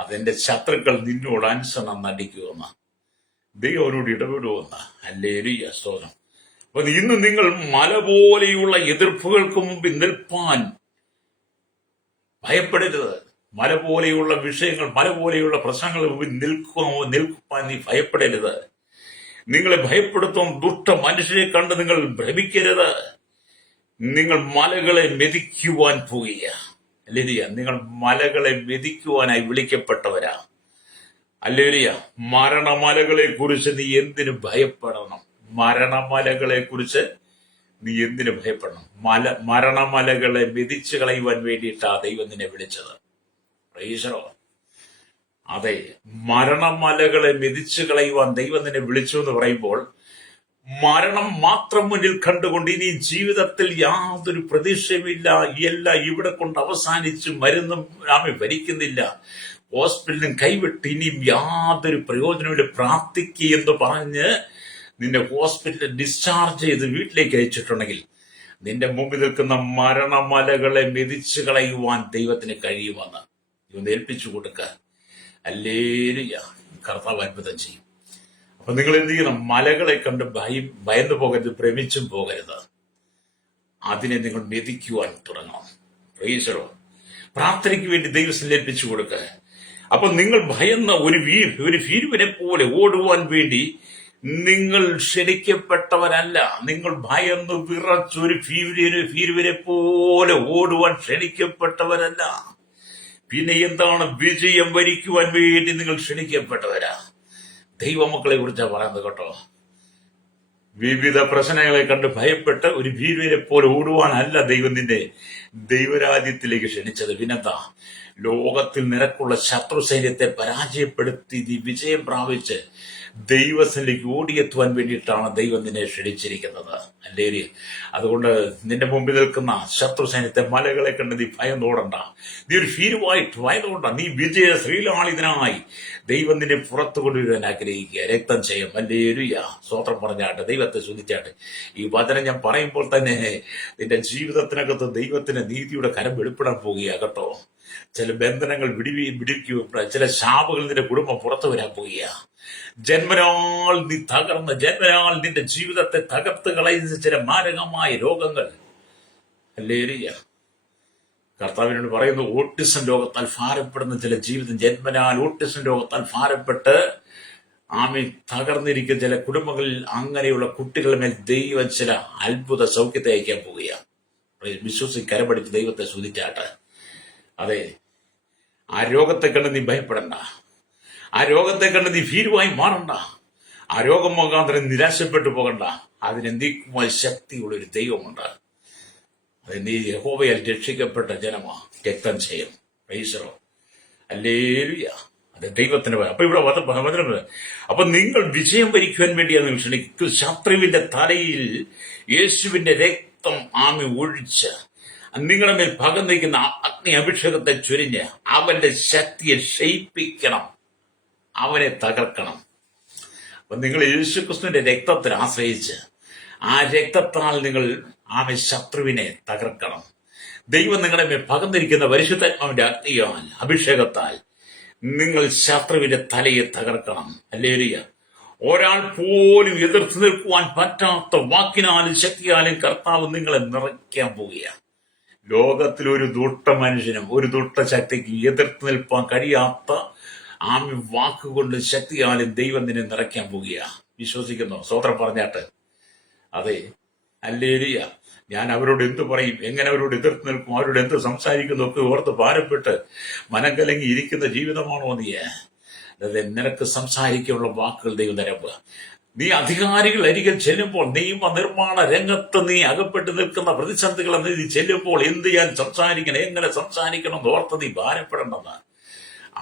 അതെന്റെ ശത്രുക്കൾ നിന്നോട് അനുസരണം നടിക്കുമെന്ന് ദൈവം അവരോട് ഇടപെടുമെന്ന്. ഹല്ലേലൂയ. സ്തോത്രം. അപ്പൊ ഇന്ന് നിങ്ങൾ മല പോലെയുള്ള എതിർപ്പുകൾക്ക് മുമ്പിൽ നിൽപ്പാൻ ഭയപ്പെടരുത്. മല പോലെയുള്ള വിഷയങ്ങൾ, മല പോലെയുള്ള പ്രശ്നങ്ങൾ മുമ്പിൽ നിൽക്കുവാൻ നീ ഭയപ്പെടരുത്. നിങ്ങളെ ഭയപ്പെടുത്തും ദുഷ്ട മനുഷ്യരെ കണ്ട് നിങ്ങൾ ഭ്രമിക്കരുത്. നിങ്ങൾ മലകളെ മെതിക്കുവാൻ പോവുക. അല്ലേലിയ. നിങ്ങൾ മലകളെ മെതിക്കുവാനായി വിളിക്കപ്പെട്ടവരാ. അല്ലേലിയ. മരണമലകളെ കുറിച്ച് നീ എന്തിനു ഭയപ്പെടണം? മരണമലകളെ കുറിച്ച് നീ എന്തിനു ഭയപ്പെടണം? മരണമലകളെ മെതിച്ചു കളയുവാൻ വേണ്ടിയിട്ടാ ദൈവം നിന്നെ വിളിച്ചത്. ഈശ്വരോ. അതെ, മരണമലകളെ മെതിച്ചു കളയുവാൻ ദൈവം നിന്നെ വിളിച്ചു എന്ന് പറയുമ്പോൾ മരണം മാത്രം മുന്നിൽ കണ്ടുകൊണ്ട് ഇനി ജീവിതത്തിൽ യാതൊരു പ്രതീക്ഷയുമില്ല, എല്ലാം ഇവിടെ കൊണ്ട് അവസാനിച്ച് മരുന്നും നാമെ ഭരിക്കുന്നില്ല, ഹോസ്പിറ്റലിലും കൈവിട്ട് ഇനിയും യാതൊരു പ്രയോജനമില്ല, പ്രാർത്ഥിക്കുക എന്ന് പറഞ്ഞ് നിന്നെ ഹോസ്പിറ്റലിൽ ഡിസ്ചാർജ് ചെയ്ത് വീട്ടിലേക്ക് അയച്ചിട്ടുണ്ടെങ്കിൽ നിന്റെ മുമ്പിൽ നിൽക്കുന്ന മരണമലകളെ മെതിച്ചു കളയുവാൻ ദൈവത്തിന് കഴിയുമെന്ന് ഇവന്ന് ഏൽപ്പിച്ചു കൊടുക്ക. ഹല്ലേലൂയ. കർത്താവ് അത്ഭുതം ചെയ്യും. അപ്പൊ നിങ്ങൾ എന്ത് ചെയ്യണം? മലകളെ കണ്ട് ഭയന്നു പോകരുത്, ഭ്രമിച്ചും പോകരുത്. അതിനെ നിങ്ങൾ മെതിക്കുവാൻ തുടങ്ങണം. പ്രൈസലോ. പ്രാർത്ഥനയ്ക്ക് വേണ്ടി ദൈവത്തിൽ ഏൽപ്പിച്ചു കൊടുക്കുക. അപ്പൊ നിങ്ങൾ ഭയന്ന ഒരു ഭീരുവിനെ പോലെ ഓടുവാൻ വേണ്ടി നിങ്ങൾ ക്ഷണിക്കപ്പെട്ടവരല്ല. നിങ്ങൾ ഭയന്ന് വിറച്ചൊരു ഭീരുവിനെ പോലെ ഓടുവാൻ ക്ഷണിക്കപ്പെട്ടവരല്ല. പിന്നെ എന്താണ്? വിജയം വരിക്കുവാൻ വേണ്ടി നിങ്ങൾ ക്ഷണിക്കപ്പെട്ടവരാ. ദൈവമക്കളെ കുറിച്ചാണ് പറയുന്നത് കേട്ടോ. വിവിധ പ്രശ്നങ്ങളെ കണ്ട് ഭയപ്പെട്ട് ഒരു ഭീരുവിനെ പോലെ ഓടുവാനല്ല ദൈവം നിന്നെ ദൈവരാജ്യത്തിലേക്ക് ക്ഷണിച്ചത്. പിന്നെന്താ? ലോകത്തിൽ നിനക്കുള്ള ശത്രു സൈന്യത്തെ പരാജയപ്പെടുത്തി നീ വിജയം പ്രാപിച്ച് ദൈവത്തിലേക്ക് ഓടിയെത്തുവാൻ വേണ്ടിയിട്ടാണ് ദൈവം നിന്നെ ക്ഷണിച്ചിരിക്കുന്നത്. അല്ലേ? അതുകൊണ്ട് നിന്റെ മുമ്പിൽ നിൽക്കുന്ന ശത്രു സൈന്യത്തെ, മലകളെ കണ്ട് നീ ഭയം തോടണ്ട. നീ ഒരു ഭീരുവായിട്ട് ഭയം തോടണ്ട. നീ വിജയ ശ്രീലാളിതനായി ദൈവം നിന്നെ പുറത്തു കൊണ്ടുവരുവാൻ ആഗ്രഹിക്കുക. രക്തം ചെയ്യും. അല്ലേലൂയ. സ്തോത്രം പറഞ്ഞാട്ടെ, ദൈവത്തെ സ്തുതിച്ചാട്ടെ. ഈ വചനം ഞാൻ പറയുമ്പോൾ തന്നെ നിന്റെ ജീവിതത്തിനകത്ത് ദൈവത്തിന്റെ നീതിയുടെ കരം വെളിപ്പെടാൻ പോകുക കേട്ടോ. ചില ബന്ധനങ്ങൾ വിടിവിക്കുക, ചില ശാപങ്ങൾ നിന്റെ കുടുംബം പുറത്തു വരാൻ പോകുക. ജന്മനാൾ നീ തകർന്ന്, ജന്മനാൾ നിന്റെ ജീവിതത്തെ തകർത്ത് കളയുന്ന ചില മാരകമായ രോഗങ്ങൾ, ഹല്ലേലൂയ, കർത്താവിനോട് പറയുന്നു, ഓട്ടിസം രോഗത്താൽ ഭാരപ്പെടുന്ന ചില ജീവിതം, ജന്മനാൽ ഓട്ടിസം രോഗത്താൽ ഭാരപ്പെട്ട് തകർന്നിരിക്കുന്ന ചില കുടുംബങ്ങളിൽ അങ്ങനെയുള്ള കുട്ടികളുടെ മേൽ ദൈവം ചില അത്ഭുത സൗഖ്യത്തെ അയക്കാൻ പോവുകയാണ്. വിശ്വസി കരമടിച്ച് ദൈവത്തെ സ്തുതിച്ചാട്ടെ. അതെ, ആ രോഗത്തെ കണ്ട് നീ ഭയപ്പെടണ്ട. ആ രോഗത്തെ കണ്ട് നീ ഭീരുവായി മാറണ്ട. ആ രോഗം മുഖാന്തരം നിരാശപ്പെട്ടു പോകണ്ട. അതിനെന്തിക്കുമായി ശക്തിയുള്ളൊരു ദൈവമുണ്ട്. അത് നീ യഹോവയാൽ രക്ഷിക്കപ്പെട്ട ജനമാ. രക്തം ചെയ്യും. പ്രൈസറോ, ഹല്ലേലൂയ. അത് ദൈവത്തിന് അപ്പൊ ഇവിടെ വചനം. അപ്പൊ നിങ്ങൾ വിജയം വരിക്കുവാൻ വേണ്ടിയാണ് ക്ഷണിക്കും. ശത്രുവിന്റെ തലയിൽ യേശുവിന്റെ രക്തം ഒഴിച്ച് നിങ്ങളുടെ മേൽ പകർന്നിരിക്കുന്ന അഗ്നി അഭിഷേകത്തെ ചൊരിഞ്ഞ് അവന്റെ ശക്തിയെ ക്ഷയിപ്പിക്കണം, അവനെ തകർക്കണം. അപ്പൊ നിങ്ങൾ യേശുക്രിസ്തുവിന്റെ രക്തത്തിൽ ആശ്രയിച്ച് ആ രക്തത്താൽ നിങ്ങൾ ശത്രുവിനെ തകർക്കണം. ദൈവം നിങ്ങളുടെ മേൽ പകർന്നിരിക്കുന്ന പരിശുദ്ധാത്മാവിന്റെ അഗ്നിയാൽ, അഭിഷേകത്താൽ നിങ്ങൾ ശത്രുവിന്റെ തലയെ തകർക്കണം. ഹല്ലേലൂയ. ഒരാൾ പോലും എതിർത്ത് നിൽക്കുവാൻ പറ്റാത്ത വാക്കിനാലും ശക്തിയാലും കർത്താവ് നിങ്ങളെ നിറയ്ക്കാൻ പോവുകയാണ്. ലോകത്തിൽ ഒരു ദുഷ്ട മനുഷ്യനും ഒരു ദുഷ്ട ശക്തിക്ക് എതിർത്ത് നിൽപ്പാൻ കഴിയാത്ത വാക്കുകൊണ്ട് ശക്തിയാലും ദൈവം നിന്നെ നിറയ്ക്കാൻ പോകുക. വിശ്വസിക്കുന്നു? സ്തോത്രം പറഞ്ഞാട്ട്. അതെ, ഹല്ലേലൂയ. ഞാൻ അവരോട് എന്ത് പറയും, എങ്ങനെ അവരോട് എതിർത്ത് നിൽക്കും, അവരോട് എന്ത് സംസാരിക്കുന്നു ഒക്കെ ഓർത്ത് ഭാരപ്പെട്ട് മനം കലങ്ങി ഇരിക്കുന്ന ജീവിതമാണോ നീ? അതെ, നിനക്ക് സംസാരിക്കാനുള്ള വാക്കുകൾ ദൈവം നിരമ്പുക. നീ അധികാരികൾ അരികിൽ ചെല്ലുമ്പോൾ, നിയമ നിർമ്മാണ രംഗത്ത് നീ അകപ്പെട്ട് നിൽക്കുന്ന പ്രതിസന്ധികൾ നീ ചെല്ലുമ്പോൾ എന്ത് ചെയ്യാൻ സംസാരിക്കണം, എങ്ങനെ സംസാരിക്കണം ഓർത്ത് നീ ഭാരപ്പെടേണ്ടത്.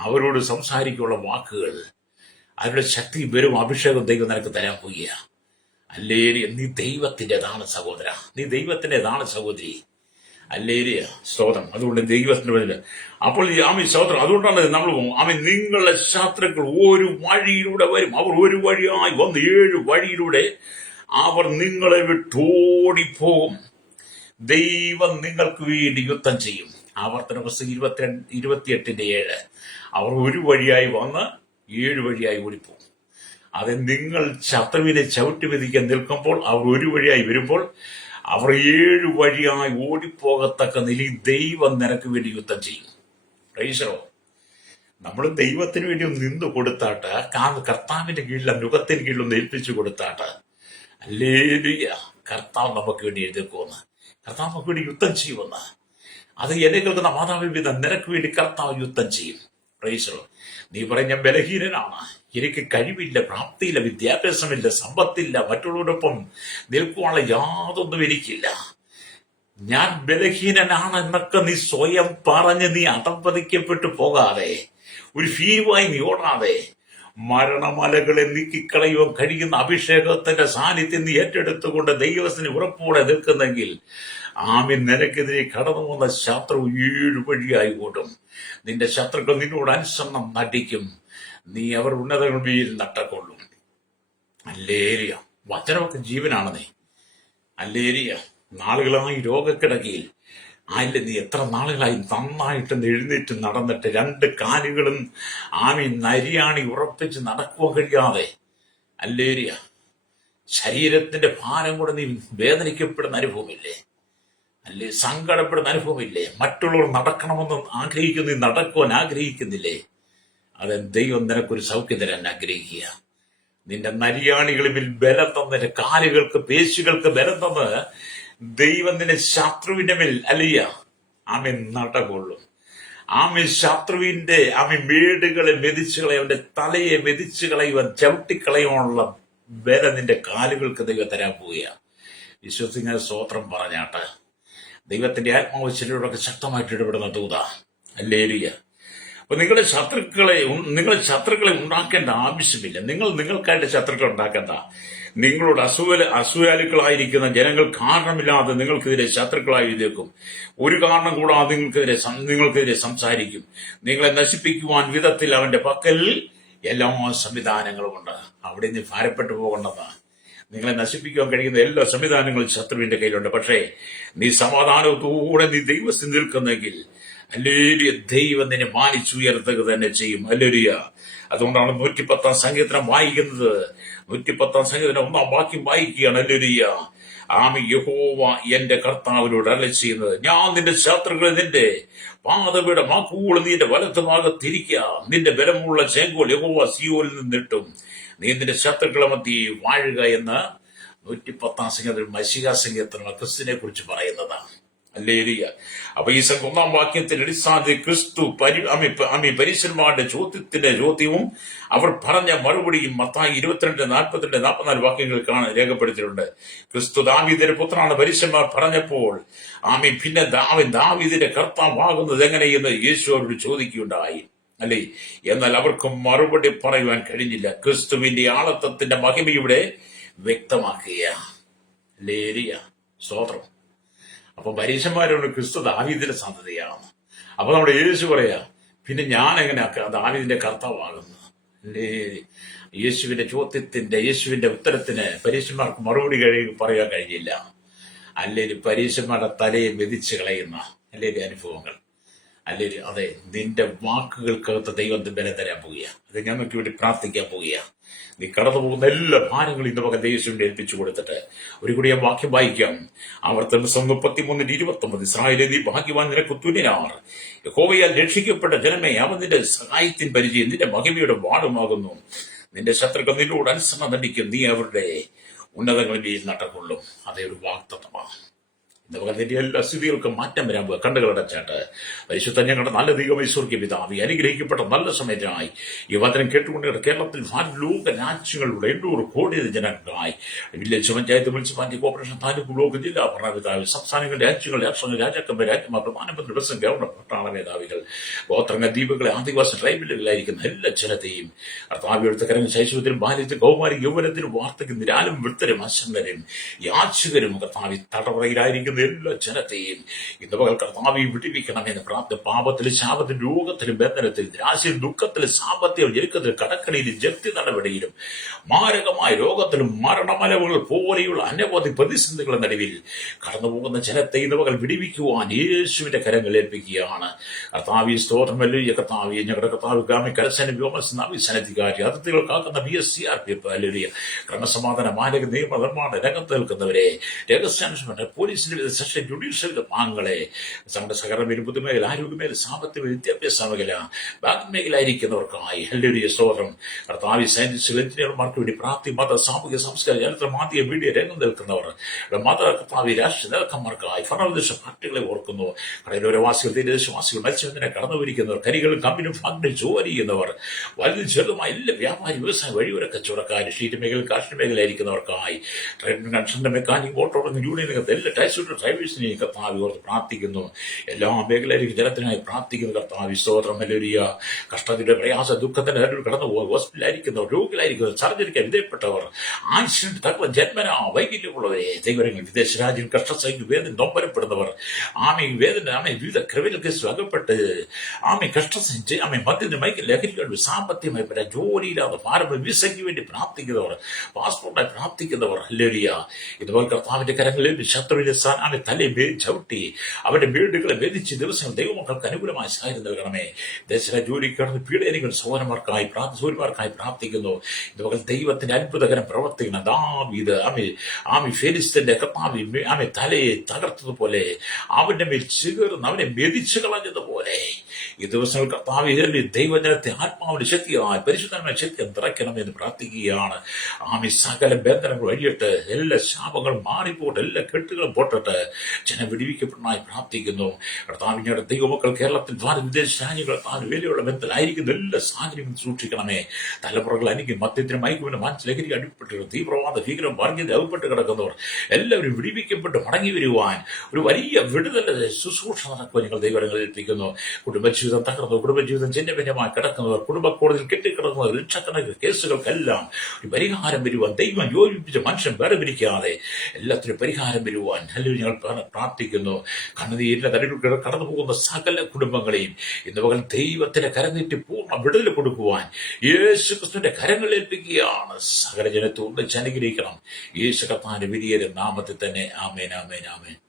അവരോട് സംസാരിക്കാനുള്ള വാക്കുകൾ, അവരുടെ ശക്തി വരും, അഭിഷേകം ദൈവം നിനക്ക് തരാൻ പോവുക. ഹല്ലേലൂയ. നീ ദൈവത്തിൻ്റെതാണ് സഹോദര, നീ ദൈവത്തിൻ്റെതാണ് സഹോദരി. ഹല്ലേലൂയ, സ്തോത്രം. അതുകൊണ്ട് ദൈവത്തിന്റെ അപ്പോൾ സ്തോത്രം. അതുകൊണ്ടാണ് നമ്മൾ നിങ്ങളുടെ ശത്രുക്കൾ ഒരു വഴിയിലൂടെ വരും. അവർ ഒരു വഴിയായി വന്ന് 7 വഴിയിലൂടെ അവർ നിങ്ങളെ വിട്ടോടിപ്പോകും. ദൈവം നിങ്ങൾക്ക് വേണ്ടി യുദ്ധം ചെയ്യും. ആവർത്തന പുസ്തകം 28:7. അവർ ഒരു വഴിയായി വന്ന് 7 വഴിയായി ഓടിപ്പോകും. അത് നിങ്ങൾ ശത്രുവിനെ ചവിട്ടി വിധിക്കാൻ നിൽക്കുമ്പോൾ അവർ ഒരു വഴിയായി വരുമ്പോൾ അവർ 7 വഴിയായി ഓടിപ്പോകത്തക്ക നിലയിൽ ദൈവം നിനക്ക് വേണ്ടി യുദ്ധം ചെയ്യും. പ്രൈസറോ, നമ്മൾ ദൈവത്തിന് വേണ്ടി ഒന്ന് നിന്ന് കൊടുത്താട്ട്, കർത്താവിന്റെ കീഴിൽ, മുഖത്തിന് കീഴിൽ ഒന്ന് ഏൽപ്പിച്ചു കൊടുത്താട്ട്, ഹല്ലേലൂയ, കർത്താവ് നമുക്ക് വേണ്ടി എഴുതേക്കുമെന്ന്, കർത്താവ് നമുക്ക് വേണ്ടി യുദ്ധം ചെയ്യുമെന്ന്. അത് എന്നെ കേൾക്കുന്ന മാതാപിതാ, നിനക്ക് വേണ്ടി കർത്താവ് യുദ്ധം ചെയ്യും. പ്രൈസറോ, നീ പറയും ഞാൻ ബലഹീനനാണ്, എനിക്ക് കഴിവില്ല, പ്രാപ്തിയില്ല, വിദ്യാഭ്യാസമില്ല, സമ്പത്തില്ല, മറ്റുള്ളവരോടൊപ്പം നിൽക്കുവാനുള്ള യാതൊന്നും എനിക്കില്ല, ഞാൻ ബലഹീനനാണ് എന്നൊക്കെ നീ സ്വയം പറഞ്ഞ് നീ അധപ്പതിക്കപ്പെട്ടു പോകാതെ, ഒരു ഭീരുവായി നീ ഓടാതെ, മരണമലകളെ നീക്കിക്കളയുവാൻ കഴിയുന്ന അഭിഷേകത്തിന്റെ സാന്നിധ്യം നീ ഏറ്റെടുത്തുകൊണ്ട് ദൈവത്തിന് ഉറപ്പോടെ നിൽക്കുന്നെങ്കിൽ നിനക്കെതിരെ കടന്നു വന്ന ശത്രു 7 വഴിയായി ഓടും. നിന്റെ ശത്രുക്കൾ നിന്നോട് അനുസരണം നടിക്കും. നീ അവർ ഉന്നതങ്ങളിൽ നട്ടക്കൊള്ളും. ഹല്ലേലൂയ. വചനമൊക്കെ ജീവനാണ്. നീ ഹല്ലേലൂയ. നാളുകളായി രോഗക്കിടക്കയിൽ നീ എത്ര നാളുകളായി നന്നായിട്ട് എഴുന്നേറ്റ് നടന്നിട്ട് 2 കാലുകളും നരിയാണി ഉറപ്പിച്ച് നടക്കുവാൻ കഴിയാതെ, ഹല്ലേലൂയ, ശരീരത്തിന്റെ ഭാരം കൂടെ നീ വേദനിക്കപ്പെടുന്ന അനുഭവമില്ലേ? അല്ലേ, സങ്കടപ്പെടുന്ന അനുഭവമില്ലേ? മറ്റുള്ളവർ നടക്കണമെന്ന് ആഗ്രഹിക്കുന്നു, നീ നടക്കുവാൻ ആഗ്രഹിക്കുന്നില്ലേ? അത് ദൈവം നിനക്കൊരു സൗഖ്യം തരാൻ ആഗ്രഹിക്കുക. നിന്റെ നരിയാണികളിൽ ബലം തന്ന്, കാലുകൾക്ക് പേശികൾക്ക് ബലം തന്ന് ദൈവം നിന്റെ ശത്രുവിന്റെ മേൽ അല്ലയ്യ നടകൊള്ളും. ശത്രുവിന്റെ മേടുകളെ മെതിച്ചു കളയും, അവന്റെ തലയെ മെതിച്ചു കളയുവാൻ, ചവിട്ടിക്കളയുവാനുള്ള ബല നിന്റെ കാലുകൾക്ക് ദൈവം തരാൻ പോവുക. വിശ്വസിങ്ങനെ സ്തോത്രം പറഞ്ഞാട്ട് ദൈവത്തിന്റെ ആത്മാവ് ചിലരോടൊക്കെ ശക്തമായിട്ട് ഇടപെടുന്ന ദൂത. ഹല്ലേലൂയ. അപ്പൊ നിങ്ങളുടെ ശത്രുക്കളെ ഉണ്ടാക്കേണ്ട ആവശ്യമില്ല. നിങ്ങൾക്കായിട്ട് ശത്രുക്കൾ ഉണ്ടാക്കേണ്ട. നിങ്ങളോട് അസൂയാലുക്കളായിരിക്കുന്ന ജനങ്ങൾ കാരണമില്ലാതെ നിങ്ങൾക്കെതിരെ ശത്രുക്കളായിരിക്കും. ഒരു കാരണം കൂടാതെ നിങ്ങൾക്കെതിരെ സംസാരിക്കും. നിങ്ങളെ നശിപ്പിക്കുവാൻ വിധത്തിൽ അവന്റെ പക്കൽ എല്ലാ സംവിധാനങ്ങളുമുണ്ട്. അവിടെ നിന്ന് ഭാരപ്പെട്ടു പോകേണ്ടതാണ്. നിങ്ങളെ നശിപ്പിക്കുവാൻ കഴിയുന്ന എല്ലാ സംവിധാനങ്ങളും ശത്രുവിന്റെ കയ്യിലുണ്ട്. പക്ഷേ നീ സമാധാനത്തോടെ നീ ദൈവത്തിൽ നിൽക്കുന്നെങ്കിൽ ഹല്ലേലൂയ, ദൈവം നിന്നെ മാനിച്ചുയർത്തുക തന്നെ ചെയ്യും. ഹല്ലേലൂയ. അതുകൊണ്ടാണ് 110 സങ്കീർത്തനം വായിക്കുന്നത്. 110 സങ്കീർത്തനം 1 വാക്യം വായിക്കുകയാണ്. ഹല്ലേലൂയ. യഹോവ എന്റെ കർത്താവിനോട് അരുളി ചെയ്യുന്നത്, ഞാൻ നിന്റെ ശത്രുക്കളെ നിന്റെ പാദപീഠമാക്കുവോളം നീ എന്റെ വലത്ത് ഭാഗത്തിരിക്കുക. നിന്റെ ബലമുള്ള ചേങ്കോൽ യഹോവ സിയോനിൽ നിന്നിട്ടും നീ നിന്റെ ശത്രുക്കളെ മധ്യേ വാഴുക എന്ന് 110 സങ്കീർത്തനം മശിഹാ സങ്കീർത്തനം ക്രിസ്തുവിനെ കുറിച്ച് പറയുന്നതാണ്. ഹല്ലേലൂയ. അപ്പൊ ഈ 1 വാക്യത്തിന്റെ അടിസ്ഥാനത്തിൽ ക്രിസ്തു പരീശന്മാരുടെ ചോദ്യവും അവർ പറഞ്ഞ മറുപടിയും മത്തായി 22, 42, 44 വാക്യങ്ങൾ രേഖപ്പെടുത്തിയിട്ടുണ്ട്. ക്രിസ്തു ദാവീദിന്റെ പുത്രനാണ് പരീശന്മാർ പറഞ്ഞപ്പോൾ പിന്നെ ദാവീദിന്റെ കർത്താവാകുന്നത് എങ്ങനെയെന്ന് യേശു അവരോട് ചോദിക്കുകയുണ്ടായി. അല്ലേ? എന്നാൽ അവർക്ക് മറുപടി പറയുവാൻ കഴിഞ്ഞില്ല. ക്രിസ്തുവിന്റെ ആളത്വത്തിന്റെ മഹിമയുടെ വ്യക്തമാക്കുക. ഹല്ലേലൂയ. സ്തോത്രം. അപ്പൊ പരീശന്മാരോട് ക്രിസ്തു ദാവീദിന്റെ സന്തതിയാണ്. അപ്പൊ നമ്മുടെ യേശു പറയാ, പിന്നെ ഞാൻ എങ്ങനെ ദാവീദിന്റെ കർത്താവാകുന്നു? അല്ലേ? യേശുവിന്റെ ഉത്തരത്തിന് പരീശന്മാർക്ക് മറുപടി പറയാൻ കഴിഞ്ഞില്ല. അല്ലെങ്കിൽ പരീശന്മാരുടെ തലയെ മെതിച്ചു കളയുന്ന അനുഭവങ്ങൾ. അല്ലെങ്കിൽ അതെ, നിന്റെ വാക്കുകൾക്കകത്ത് ദൈവം ബലം തരാൻ പോവുക. അത് ഞങ്ങൾക്ക് വേണ്ടി പ്രാർത്ഥിക്കാൻ പോവുക. നീ കടന്നു പോകുന്ന എല്ലാ ഭാരങ്ങളും ഇന്ന് പകൽ യേശുവിനെ ഏൽപ്പിച്ചു കൊടുത്തിട്ട് ഒരു കൂടി ഞാൻ വാക്യം വായിക്കാം. ആവർത്തനം 33:29. ഇസ്രായേലേ, നീ ഭാഗ്യവാൻ, നിനക്ക് തുല്യനാർ. യഹോവയാൽ രക്ഷിക്കപ്പെട്ട ജനമേ, അവൻ നിന്റെ സഹായത്തിൻ പരിചയം നിന്റെ മഹിമയുടെ വാളുമാകുന്നു. നിന്റെ ശത്രുക്കൾ നിന്നോട് അനുസരണം നടിക്കും, നീ അവരുടെ ഉന്നതങ്ങളിൽ നടക്കൊള്ളും. അതേ ഒരു വാഗ്ദത്തമാണ്. ഇന്ന് പകൽ നിന്റെ എല്ലാ സ്ഥിതികൾക്കും മാറ്റം വരാൻ പോവുക. കണ്ടുകളടച്ചാട്ട് പരിശുദ്ധ ഞങ്ങളുടെ നല്ല ദൈവമേ, സ്വർഗ്ഗ പിതാവേ, അനുഗ്രഹിക്കപ്പെട്ട നല്ല സമയത്തിനായി ഈ വചനം കേട്ടുകൊണ്ട് കേരളത്തിൽ ലോക രാജ്യങ്ങളുടെ 800 കോടി ജനങ്ങളായി village panchayat, municipality, corporation, taluk, block, ജില്ലാ ഭരണപിതാവ്, സംസ്ഥാനങ്ങൾ, രാജ്യങ്ങൾ, രാഷ്ട്രങ്ങൾ, രാജാക്കന്മാർ, രാജ്യമാർ, പ്രധാനമന്ത്രി, ദിവസം ഗവർണർ, പട്ടാള മേധാവികൾ, ഗോത്രങ്ങൾ, ദ്വീപുകളെ, ആദിവാസി ട്രൈബലുകളായിരിക്കുന്ന എല്ലാ ജനതയും കർത്താവിയെടുത്ത കരങ്ങൾ ശൈശവത്തിലും ബാല്യത്തിലും കൗമാരി യൗവനത്തിലും വാർത്തയ്ക്കും നിരാലും വൃത്തരും അശങ്കരും യാചകരും കർത്താവി തടവറയിലായിരിക്കുന്ന എല്ലാ ജനത്തെയും ഇന്ന് പകൽ കർത്താവി വിടിവിക്കണമെന്ന് പ്രാർത്ഥന. പാപത്തിലും ശാപത്തിലും രോഗത്തിലും ബന്ധനത്തിലും നിരാശയിലും ദുഃഖത്തിലും സാമ്പത്തിക ഞെരുക്കത്തിലും കടക്കണിയിലും ജപ്തി നടപടിയിലും മാരകമായ രോഗത്തിലും മരണമലവുകൾ പോലെയുള്ള അനവധി പ്രതിസന്ധികളുടെ നടുവിൽ കടന്നുപോകുന്ന ജനത്തെ ഇന്ന് പകൽ വിടിവിക്കുവാൻ യേശുവിന്റെ കരങ്ങൾ ഏൽപ്പിക്കുകയാണ്. കർത്താവി സ്തോത്രമല്ലോ. കർത്താവി ഞങ്ങളുടെ കർത്താവ് ഗ്രാമീണ കരസേന വ്യോമസേനാധികാരി അതിർത്തികൾ കാക്കുന്ന BSCRPF അല്ലേലൂയ. ക്രമസമാധാന മാരക നിയമ നിർമ്മാണ രംഗത്ത് നിൽക്കുന്നവരെ, രഹസ്യാന്വേഷണ പോലീസിന്റെ സെഷൻ ജുഡീഷ്യൽ ഭാഗങ്ങളെ, നമ്മുടെ സഹകരണ പൊതുമേഖല, ആരോഗ്യമേഖല, സാമ്പത്തിക വിദ്യാഭ്യാസ മേഖല, ബാങ്ക് മേഖലയായിരിക്കുന്നവർക്കായി ഹല്ലേലൂയ സ്തോത്രം. കർത്താവി സയന്റിസ്റ്റുകൾ, എഞ്ചിനീയർമാർക്ക് വേണ്ടി പ്രാപ്തി, മത, സാമൂഹിക, സാംസ്കാരിക, ചരിത്ര, മാധ്യമ, മീഡിയ രംഗം നിൽക്കുന്നവർ, മത കർത്താവി, രാഷ്ട്രീയ നേതാക്കന്മാർക്കായി ഭരണവിദേശ പാർട്ടികളെ ഓർക്കുന്നു. കടലോരവാസികൾ, തീരദേശവാസികൾ, മത്സ്യബന്ധന കടന്നുവരിക്കുന്നവർ, കരികളും കമ്പനിയും ഫാക്ടറി ജോലി ചെയ്യുന്നവർ, വലുതും ചെറുതുമായ എല്ലാ വ്യാപാരി, വ്യവസായ, വഴിയോര കച്ചവടക്കാർ, ഷീറ്റ് മേഖല, കാർഷിക മേഖലയായിരിക്കുന്നവർക്കായി, trade construction, mechanic, auto union, എല്ലാ ഡ്രൈവേഴ്സിനെ കർത്താവി ഓർത്ത് പ്രാർത്ഥിക്കുന്നു. എല്ലാ മേഖലയിലേക്ക് ജനത്തിനായി പ്രാർത്ഥിക്കുന്നു. കർത്താവി സ്തോത്രം. ഹല്ലേലൂയ. കഷ്ടത്തിന്റെ പ്രയാസ ദുഃഖത്തിന്റെ കടന്നു പോകുക, ഹോസ്പിറ്റലായിരിക്കുന്നവർ, രോഗികളായിരിക്കുന്നവർ, സർജറിക്ക് വിധേയപ്പെട്ടവർ, ആയുഷിന്റെ തക്ക ജന്മന വൈകല്യമുള്ളവരെ, ദൈവങ്ങൾ, വിദേശ രാജ്യം, കഷ്ടസഹിക്ക് വേദന നൊമ്പരപ്പെടുന്നവർ, വേദന വിവിധ ക്രിമിനൽ കേസിൽ അകപ്പെട്ട് കഷ്ടസഹിച്ച് മദ്യത്തിന് മയക്കിൽ ലഹരികൾ, സാമ്പത്തികമായി ജോലിയില്ലാതെ ഭാരം, വിസയ്ക്ക് വേണ്ടി പ്രാർത്ഥിക്കുന്നവർ, പാസ്പോർട്ടായി പ്രാർത്ഥിക്കുന്നവർ, ഹല്ലേലൂയ. ഇതുപോലെ കർത്താവിന്റെ കരങ്ങളിൽ ശത്രുവിന്റെ തലയെ ചവിട്ടി അവരുടെ വീടുകളെ വേദിച്ച് ദിവസങ്ങൾ ദൈവമക്കൾക്ക് അനുകൂലമായ സഹായം നൽകണമേ. ദേശ ജോലിക്ക് കടന്ന് പീഡനികൾ സഹോദരന്മാർക്കായി പ്രാർത്ഥിക്കുന്നു. ഇതുപോലെ ദൈവത്തിന്റെ അത്ഭുതകരം പ്രവർത്തിക്കണം. ദാവീദ് ഫെലിസ്തന്റെ തലയെ തകർത്തതുപോലെ, അവന്റെ മേൽ ചേർന്ന് അവനെ മെതിച്ചു കളഞ്ഞതുപോലെ ഈ ദിവസങ്ങൾ കർത്താവ് ദൈവജനത്തെ ആത്മാവിന്റെ ശക്തിയായി പരിശുദ്ധമായ ശക്തി നിറയ്ക്കണം എന്ന് പ്രാർത്ഥിക്കുകയാണ്. ആമി സകല ബന്ധനങ്ങൾ വഴിയിട്ട് എല്ലാ ശാപങ്ങളും മാറിപ്പോട്ടെ, എല്ലാ കെട്ടുകളും പൊട്ടട്ടെ, ജനം വിടിവിക്കപ്പെടാനായി പ്രാർത്ഥിക്കുന്നു. കർത്താവിന്റെ ദൈവമക്കൾ കേരളത്തിൽ വിദേശ രാജ്യങ്ങൾ വേലയുള്ള ബന്ധത്തിലായിരിക്കുന്ന എല്ലാ സാഹചര്യങ്ങളും സൂക്ഷിക്കണമേ. തലമുറകൾ അനിക്കും മദ്യത്തിനും മയക്കുവിനും മനസ്സിലഹരി അടിപ്പെട്ട് തീവ്രവാദ ഭീകരം വർഗീയത അകപ്പെട്ട് കിടക്കുന്നവർ എല്ലാവരും വിടിവിക്കപ്പെട്ട് മടങ്ങി വരുവാൻ ഒരു വലിയ വിടുതൽ ശുശ്രൂഷ നടക്കുവാൻ ഞങ്ങൾ ദൈവങ്ങൾ ഏൽപ്പിക്കുന്നു. കുടുംബജീവിതം തകർന്നു, കുടുംബജീവിതം ചിഹ്നഭിന്നമായി കിടക്കുന്നവർ, കുടുംബ കോടതിയിൽ കെട്ടിക്കിടക്കുന്നവർ, ലക്ഷക്കണക്കിന് കേസുകൾക്കെല്ലാം ഒരു പരിഹാരം വരുവാൻ, ദൈവം യോജിപ്പിച്ച മനുഷ്യൻ വേറെ പിരിക്കാതെ എല്ലാത്തിനും പരിഹാരം വരുവാൻ അല്ലെങ്കിൽ ഞങ്ങൾ പ്രാർത്ഥിക്കുന്നു. കണ്ണുനീരിന്റെ തലയിൽ കടന്നു പോകുന്ന സകല കുടുംബങ്ങളെയും ഇന്ന് പകൽ ദൈവത്തിന്റെ കരനീട്ടി പൂർണ്ണ വിടുതൽ കൊടുക്കുവാൻ യേശു ക്രിസ്തുവിന്റെ കരങ്ങൾ ഏൽപ്പിക്കുകയാണ്. സകല ജനത്തെ ഒന്നിച്ച് അനുഗ്രഹിക്കണം. യേശു കർത്താവിന്റെ വലിയ നാമത്തിൽ തന്നെ. ആമേൻ, ആമേൻ, ആമേൻ.